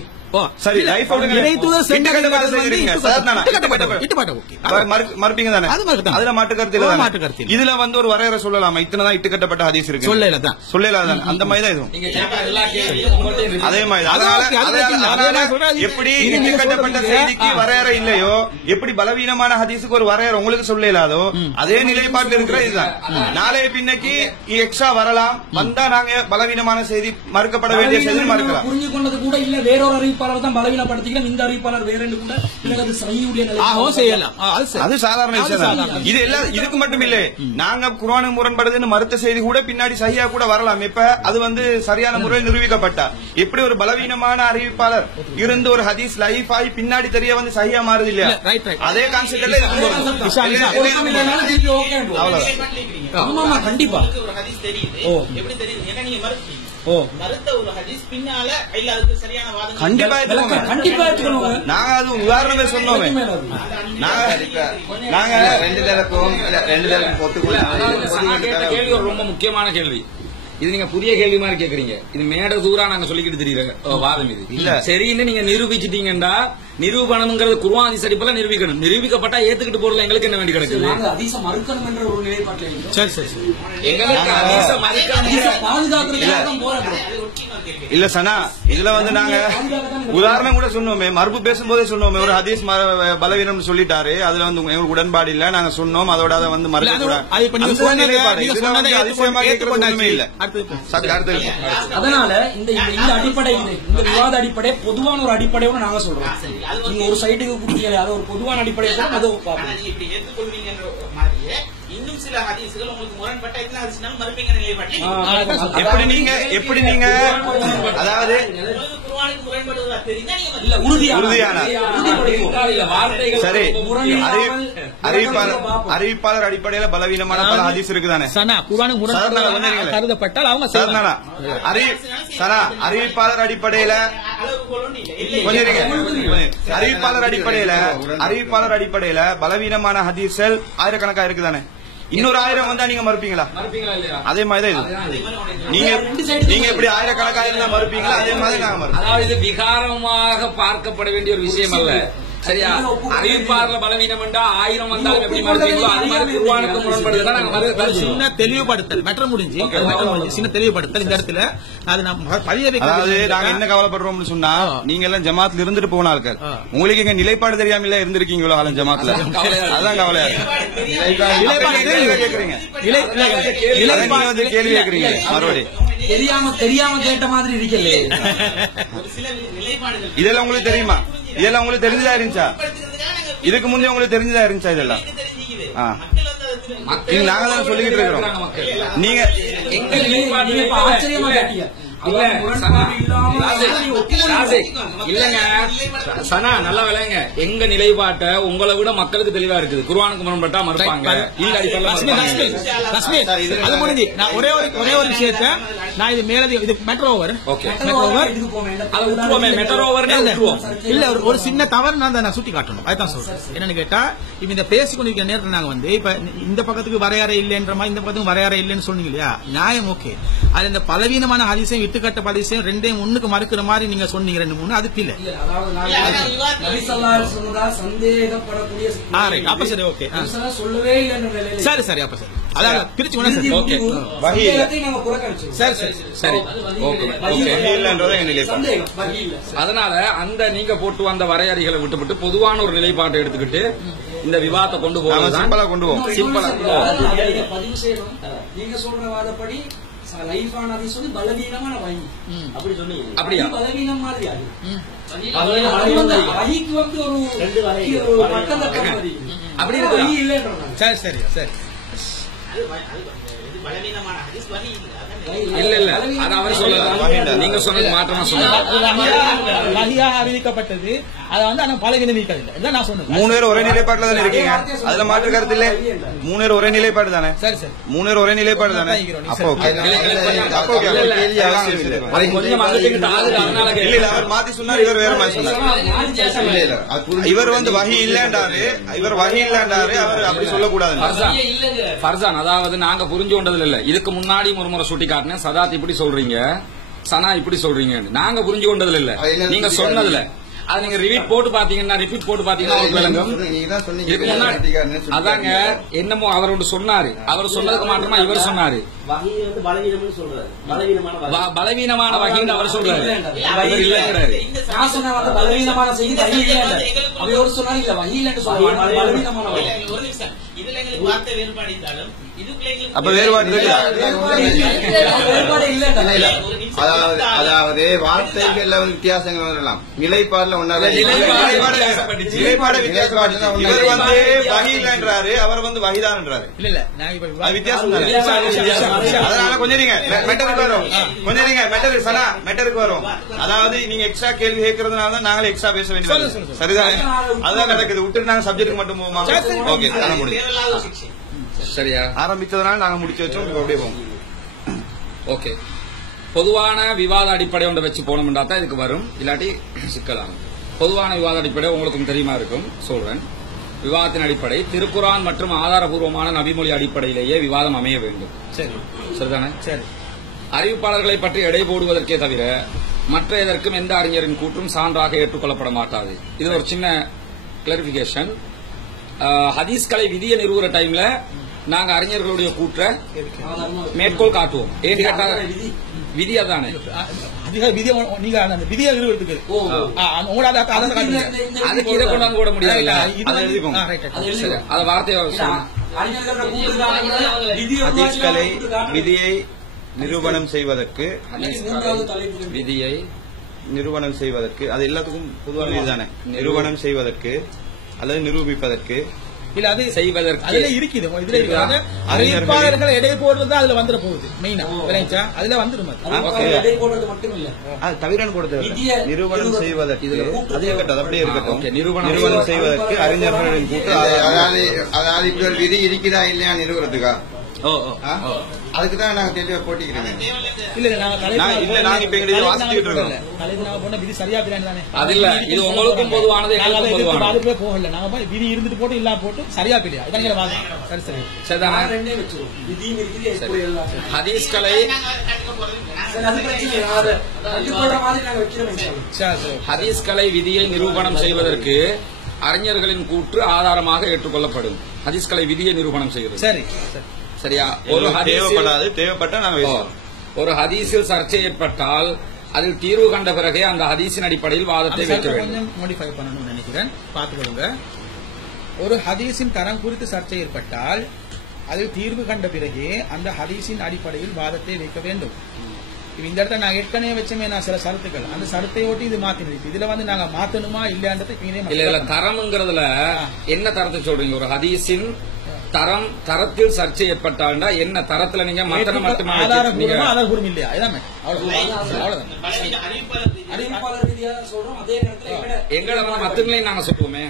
சரி லைஃப் மறுப்பீங்க தானே? அதுல மாட்டு கருத்து இதுல வந்து ஒரு வரையறை சொல்லலாமா? இத்தனைதான் இட்டு கட்டப்பட்ட ஹதீஸ் இருக்கு சொல்லலாம் அந்த மாதிரி தான் இதுவும் அதே மாதிரி. அதனால எப்படி இட்டு கட்டப்பட்ட செய்திக்கு வரையறை இல்லையோ எப்படி பலவீனமான ஹதீஸுக்கு ஒரு வரையறை உங்களுக்கு சொல்லலாதோ அதே நிலைப்பாட்டில் இருக்கிற இதுதான். நாளைய பின்னைக்கு எக்ஸ்ட்ரா வரலாம், வந்தா நாங்க பலவீனமான செய்தி மறுக்கப்பட வேண்டிய செய்தி மறுக்கலாம். புரிஞ்சு கொண்டது கூட இல்ல, வேறொரு அறிவிப்பாளர் தான் பலவீனப்படுத்திக்கலாம், இந்த அறிவிப்பாளர் வேற கூட அது சாதாரண விஷயம். இது எல்லாம் இதுக்கு மட்டும் இல்ல, நாங்க குர்ஆனுக்கு முரண்படுதுன்னு மறுத்த செய்தி கூட பின்னாடி சஹிஹா கூட வரலாம். இப்ப அது வந்து சரியான முறையில் நிரூபிக்கப்பட்டா எப்படி ஒரு பலவீனமான அறிவிப்பாளர் இருந்து ஒரு ஹதீஸ் லைஃப் ஆகி பின்னாடி தெரிய வந்து சஹிஹா மாறுது இல்லையா? அதே கான்செப்ட்ல கண்டிப்பா கண்டிப்பா நாங்க அது உதாரணமே சொன்னோமே. நாங்க ரெண்டு தரப்பும் கேள்வி ஒரு ரொம்ப முக்கியமான கேள்வி. இது நீங்க புதிய கேள்வி மாதிரி கேக்குறீங்க. இது மேட தூரா நாங்க சொல்லிக்கிட்டு தெரியல வாதம் இது இல்ல. சரின்னு நீங்க நிரூபிச்சிட்டீங்கன்னா நிரூபணம்ங்கிறது குர்ஆன் ஹதீஸ் அடிப்படையில் நிரூபிக்கணும். நிரூபிக்கப்பட்டா ஏத்துக்கிட்டு போறதுல எங்களுக்கு என்ன வேண்டி கிடக்குது? ஹதீஸ மறுக்கணும் என்ற ஒரு நிலைப்பாட்டில் சரி சரி சரி எங்களுக்கு ஹதீஸ மறுக்கணும் பாதுகாக்கிறதுக்கு போராடுறோம். இல்ல சனா இதுல வந்து நாங்க உதாரணம் கூட சொன்னோமே, மறுப்பு பேசும்போதே சொன்னோமே ஒரு ஹதீஸ் பலவீனம் சொல்லிட்டாரு, அதுல வந்து எங்களுக்கு உடன்பாடு இல்ல நாங்க சொன்னோம், அதோட அதை வந்து மறுக்க அதனால இந்த அடிப்படை இந்த விவாத அடிப்படை பொதுவான ஒரு அடிப்படையோட நாங்க சொல்றோம். நீங்க ஒரு சைடுக்கு கொடுத்தீங்க, அது ஒரு பொதுவான அடிப்படை இன்னும் சில ஹதீஸ்கள் உங்களுக்கு முரண்பட்ட எத்தனை ஹதீஸ்னாலும் மறுப்பீங்க நிலைப்பாட்டில் எப்படி நீங்க அதாவது குர்ஆனுக்கு முரண்படுவதா தெரிஞ்சா நீங்க இல்ல உறுதியான சரி அறிவிப்பாளர் அடிப்படையில பலவீனமான பல ஹதீஸ் இருக்குதானே சனா குர்ஆனுக்கு முரண்படுவதாக கருதப்பட்டால் அவங்க செய்யலாம். அறிவிப்பாளர் அடிப்படையில அறிவிப்பாளர் அடிப்படையில பலவீனமான ஹதீஸ்கள் ஆயிரக்கணக்கா இருக்குதானே. இன்னொரு 1000 வந்தா நீங்க மறுப்பீங்களா? அதே மாதிரிதான் நீங்க எப்படி ஆயிரக்கணக்கா இருந்தா மறுப்பீங்களா? அதே மாதிரி நாங்க மறுப்போம். அதாவது இது விகாரமாக பார்க்கப்பட வேண்டிய ஒரு விஷயம் அல்ல. சரியா? அறிவிப்பாளர் பலவீனம் என்றா 1000 வந்தாலும் எப்படி மறுப்பீங்களோ அது மாதிரி குர்ஆனுக்கு முரண்படுதுன்னா நாங்க சின்ன தெளிவுபடுத்தல் மெட்ரோ முடிஞ்சு சின்ன தெளிவுபடுத்தல் இந்த இடத்துல அது நம்ம பதிய அதாவது நாங்க என்ன கவலைப்படுறோம்னு சொன்னா நீங்க எல்லாம் ஜமாத்துல இருந்துட்டு போன ஆட்கள் உங்களுக்கு எங்க நிலைப்பாடு தெரியாம இல்ல இருந்திருக்கீங்களோ ஆளும் ஜமாத்துல அதான் கவலையா கேக்குறீங்க கேள்வி கேக்குறீங்க மறுபடியும் தெரியாம கேட்ட மாதிரி இருக்கல. இதெல்லாம் உங்களுக்கு தெரியுமா? இதெல்லாம் உங்களுக்கு தெரிஞ்சதா இருந்துச்சா? இதுக்கு முந்தைய உங்களுக்கு தெரிஞ்சதா இருந்துச்சா? இதெல்லாம் நாங்க தான் சொல்லிக்கிட்டு இருக்கிறோம். நீங்க எங்க ஆச்சரியமா கேட்டீங்க. இல்லங்க சனா நல்லா விளையாங்க. எங்க நிலைப்பாட்ட உங்களை விட மக்களுக்கு தெளிவா இருக்குது. குர்ஆனுக்கு முரண்பட்டா மறுப்பாங்க. அது முடிஞ்சு நான் ஒரே ஒரு விஷயத்தை நான் இது மேலதி இது மெட்ரோ ஓவர் இல்ல ஒரு சின்ன தவறு நான் சுட்டி காட்டணும். அதுதான் சொல்றேன். என்னன்னு கேட்டா இப்ப இந்த பேசிக்கொண்டிருக்கிற நேரத்தில் நாங்க வந்து இப்ப இந்த பக்கத்துக்கு வரையறை இல்லைன்ற மாதிரி இந்த பக்கத்துக்கு வரையறை இல்லைன்னு சொன்னீங்க இல்லையா? நியாயம் ஓகே. அது இந்த பலவீனமான ஹதீஸையும் இட்டுக்கட்ட ஹதீஸையும் ரெண்டையும் ஒண்ணுக்கு மறுக்கிற மாதிரி நீங்க சொன்னீங்க 2-3 அதுக்கு இல்ல. அப்ப சரி ஓகே சரி சரி அப்ப சரி அதாவது பிரிச்சு ஓகே சரி சரி சரி அதனால அந்த நீங்க போட்டு வந்த வரையறைகளை விட்டுவிட்டு பொதுவான ஒரு நிலைப்பாட்டை எடுத்துக்கிட்டு இந்த விவாதத்தை கொண்டு போவோம். சிம்பிளா கொண்டு போவோம். சிம்பிளா பதிவு செய்யணும். நீங்க சொல்ற வாதப்படி லைஃபான ஹதீஸ் வந்து பலவீனமான வஹி அப்படி சொன்னீங்க. அப்படியே பலவீனம் மாதிரி அது வஹிக்கு வந்து ஒரு ரெண்டு வரை ஒரு பக்கத்துல மாதிரி அப்படி இருக்கு. வஹி இல்லன்றறாங்க. சரி சரி சரி பலவீனமான ஹதீஸ் வஹி இல்ல அது அவர் சொல்லல. நீங்க சொன்னது மாற்றமா சொன்னீங்க. வஹியா அறிவிக்கப்பட்டது அத வந்து ஆனா பலவீனம் இருக்கல. இதான் நான் சொன்னேன். 3 பேர் ஒரே நிலைப்பாட்டுல தானே இருக்கீங்க. அதுல மாற்று கருத்து இல்ல. 3 பேர் ஒரே நிலைப்பாடு தானே. சரி சரி 3 பேர் ஒரே நிலைப்பாடு தானே. அப்போ ஓகே கொஞ்சம் மகத்துக்கு அதனால இல்ல அவர் மாத்தி சொன்னார். இவர் வேற மாதிரி சொன்னார். இவர் வந்து வஹி இல்லன்றாரு. இவர் வஹி இல்லன்றாரு. அவர் அப்படி சொல்ல கூடாது. ஃபர்சான் அதாவது நாங்க புரிஞ்சு கொண்டதுல இல்ல. இதுக்கு முன்னாடி ஒரு முறை சுட்டி காட்டினேன். சதாத் இப்படி சொல்றீங்க, சனா இப்படி சொல்றீங்க. நாங்க புரிஞ்சு கொண்டதுல இல்ல. நீங்க சொன்னதுல அது நீங்க ரிப்பீட் போட்டு பாத்தீங்கன்னா அதாங்க என்னமோ அவர் ஒன்று சொன்னாரு. அவர் சொன்னதுக்கு மாற்றமா இவர் சொன்னாரு பலவீனமான வகைன்னு அவர் சொல்றாரு. இவர் இல்லைங்கிறாரு. அப்ப வேறுபாடு அதாவது வார்த்தைகள்ல வித்தியாசங்கள் வரலாம். நிலைப்பாடுல ஒன்னாரு நிலைப்பாடு வித்தியாசம். இவர் வந்து வஹீலன்றாரு, அவர் வந்து வஹீதான்றாரு. இல்ல வித்தியாசம். அதனால கொஞ்சம் நீங்க மெட்டருக்கு வரும். கொஞ்சம் நீங்க மெட்டருக்கு வரும். அதாவது நீங்க எக்ஸ்ட்ரா கேள்வி கேட்கறதுனால தான் நாங்களே எக்ஸ்ட்ரா பேச வேண்டியது. சரிதான்? அதுதான் நடக்குது. விட்டு நாங்க சப்ஜெக்ட் மட்டும் போவோமா? ஓகே முடியும். சரியா? ஆரம்பிச்சதுனால நாங்க முடிச்சு வச்சோம். அப்படியே போவோம். ஓகே. பொதுவான விவாத அடிப்படை ஒன்றை வச்சு போனோம்னா தான் இதுக்கு வரும். இல்லாட்டி சிக்கலாம். பொதுவான விவாத அடிப்படை உங்களுக்கும் தெரியுமா இருக்கும். சொல்றேன். விவாதத்தின் அடிப்படை திருக்குர்ஆன் மற்றும் ஆதாரபூர்வமான நபிமொழி அடிப்படையிலேயே விவாதம் அமைய வேண்டும். சரி சரிதானே? சரி. அறிவிப்பாளர்களை பற்றி எடை போடுவதற்கே தவிர மற்ற எதற்கும் எந்த அறிஞரின் கூற்றும் சான்றாக ஏற்றுக்கொள்ளப்பட மாட்டாது. இது ஒரு சின்ன கிளாரிபிகேஷன். ஹதீஸ்களை விதியை நிறுவுற டைம்ல நாங்க அறிஞர்களுடைய கூற்றை மேற்கோள் காட்டுவோம். ஏன்னு கேட்டா விதி அதானே. அதுக்கு இதை கொண்டாந்து போட முடியாது. அத வார்த்தையை ஹதீஸ்களை விதியை நிரூபணம் செய்வதற்கு நிரூபணம் செய்வதற்கு அது எல்லாத்துக்கும் பொதுவான இதுதானே. நிரூபணம் செய்வதற்கு அல்லது நிரூபிப்பதற்கு இல்ல அது செய்வதற்கு அதுல இருக்குது இதுல இருக்குது அறிவிப்பாளர்களை எடை போடுறது அதுல வந்துட போகுது மெயினா விளைச்சா அதுல வந்துடும் எடை போடுறது மட்டும் இல்ல அது தவிர கொடுத்து விதியை நிரூபணம் செய்வதற்கு அதே இருக்கட்டும் அப்படியே இருக்கட்டும் நிரூபணம் செய்வதற்கு அறிஞர்களின் கூட்டு அதாவது இப்படி ஒரு விதி இருக்குதா இல்லையா நிறுவனத்துக்கா ஓ அதுக்குதான் நாங்க தெளிவா போட்டிக்கிறேன் இல்ல நாங்க இப்ப எங்க வாசிச்சுட்டு இருக்கோம் தலைவர் நாங்க போன விதி சரியா பிளான் தானே அது இல்ல இது உங்களுக்கும் பொதுவானது எங்களுக்கும் பொதுவானது அதுவே போகல நாங்க விதி இருந்துட்டு போட்டு இல்ல போட்டு சரியா பிள்ளையா இதான் நீங்க வாங்க சரி சரி சரிதானே ரெண்டே வெச்சிரோம் விதியும் இருக்குது எப்படி எல்லாம் ஹதீஸ்களை அது பிரச்சனை இல்ல அது போடுற மாதிரி நாங்க வைக்கிறோம் இன்ஷாஅல்லாஹ் சரி ஹதீஸ்களை விதியை நிரூபணம் செய்வதற்கு அறிஞர்களின் கூற்று ஆதாரமாக ஏற்றுக்கொள்ளப்படும் ஹதீஸ்களை விதியை நிரூபணம் செய்கிறது சரி சரி சரியா ஒரு தேவைப்பட்டா நாங்க ஒரு ஹதீஸில் சர்ச்சை ஏற்பட்டால் அதில் தீர்வு கண்ட பிறகே அந்த ஹதீஸின் அடிப்படையில் வாதத்தை வைக்க வேண்டும். கொஞ்சம் மாடிஃபை பண்ணணும்னு நினைக்கிறேன் பார்த்துக்கொள்ளுங்க. ஒரு ஹதீஸின் தரம் குறித்து சர்ச்சை ஏற்பட்டால் அதில் தீர்வு கண்ட பிறகே அந்த ஹதீஸின் அடிப்படையில் வாதத்தை வைக்க வேண்டும். இந்த இடத்துல நாங்க ஏற்கனவே வச்சோமே நான் சில சரத்துக்கள் அந்த சரத்தை ஓட்டி இது மாத்தினது இதுல வந்து நாங்க மாத்தணுமா இல்லையான்றது இல்ல தரம்ங்கிறதுல என்ன தரத்தை சொல்றீங்க? ஒரு ஹதீஸின் தரத்தில் சர்ச்சை ஏற்பட்டாண்டா என்ன தரத்துல நீங்க மத்தன மட்டுமே ஆதாரபூர்வம் இல்லையா அவ்வளவுதான் எங்களை மத்தங்களையும் நாங்க சொல்லுவோமே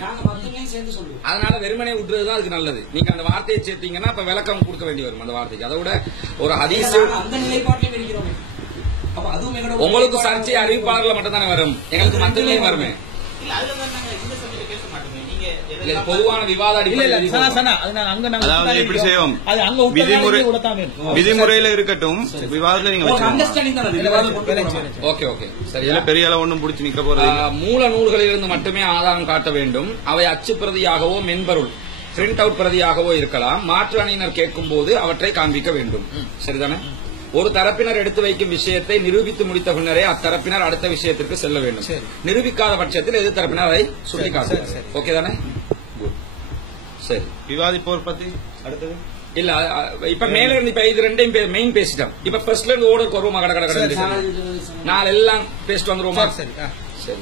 அதனால வெறுமனே விட்டுறதுதான் அதுக்கு நல்லது. நீங்க அந்த வார்த்தையை சேர்த்தீங்கன்னா இப்ப விளக்கம் கொடுக்க வேண்டி வரும் அந்த வார்த்தைக்கு. அதை விட ஒரு ஹதீஸ் உங்களுக்கு சர்ச்சை அறிவிப்பாளர்கள் மட்டும் தானே வரும், எங்களுக்கு மத்தங்களையும் வருமே. பொதுவான விவாத எப்படி செய்வோம் விதிமுறையில இருக்கட்டும் விவாதத்துல நீங்க ஓகே ஓகே சரி. பெரிய அளவு ஒன்றும் பிடிச்சி நிக்க போறது மூல நூல்களிலிருந்து மட்டுமே ஆதாரம் காட்ட வேண்டும். அவை அச்சு பிரதியாகவோ மென்பொருள் பிரிண்ட் அவுட் பிரதியாகவோ இருக்கலாம். மாற்று அணியினர் கேட்கும் போது அவற்றை காண்பிக்க வேண்டும். சரிதானே? ஒரு தரப்பினர் எடுத்து வைக்கும் விஷயத்தை நிரூபித்து முடித்த பின்னரே அத்தரப்பினர் அடுத்த விஷயத்திற்கு செல்ல வேண்டும். நிரூபிக்காத பட்சத்தில் எதிர் தரப்பினர் அதை சுட்டிக்காட்டுவார். ஓகே தானே? சரி, விவாதிப்போர் பத்தி அடுத்தது இல்ல இப்ப மேல இருந்து இப்ப இது ரெண்டையும் மெயின் பேசிட்டோம். இப்ப ஃபர்ஸ்ட்ல இருந்து ஓடருக்கு வருவோமா? கடை நாலு எல்லாம் பேசிட்டு வந்துருவோமா? சரி சரி.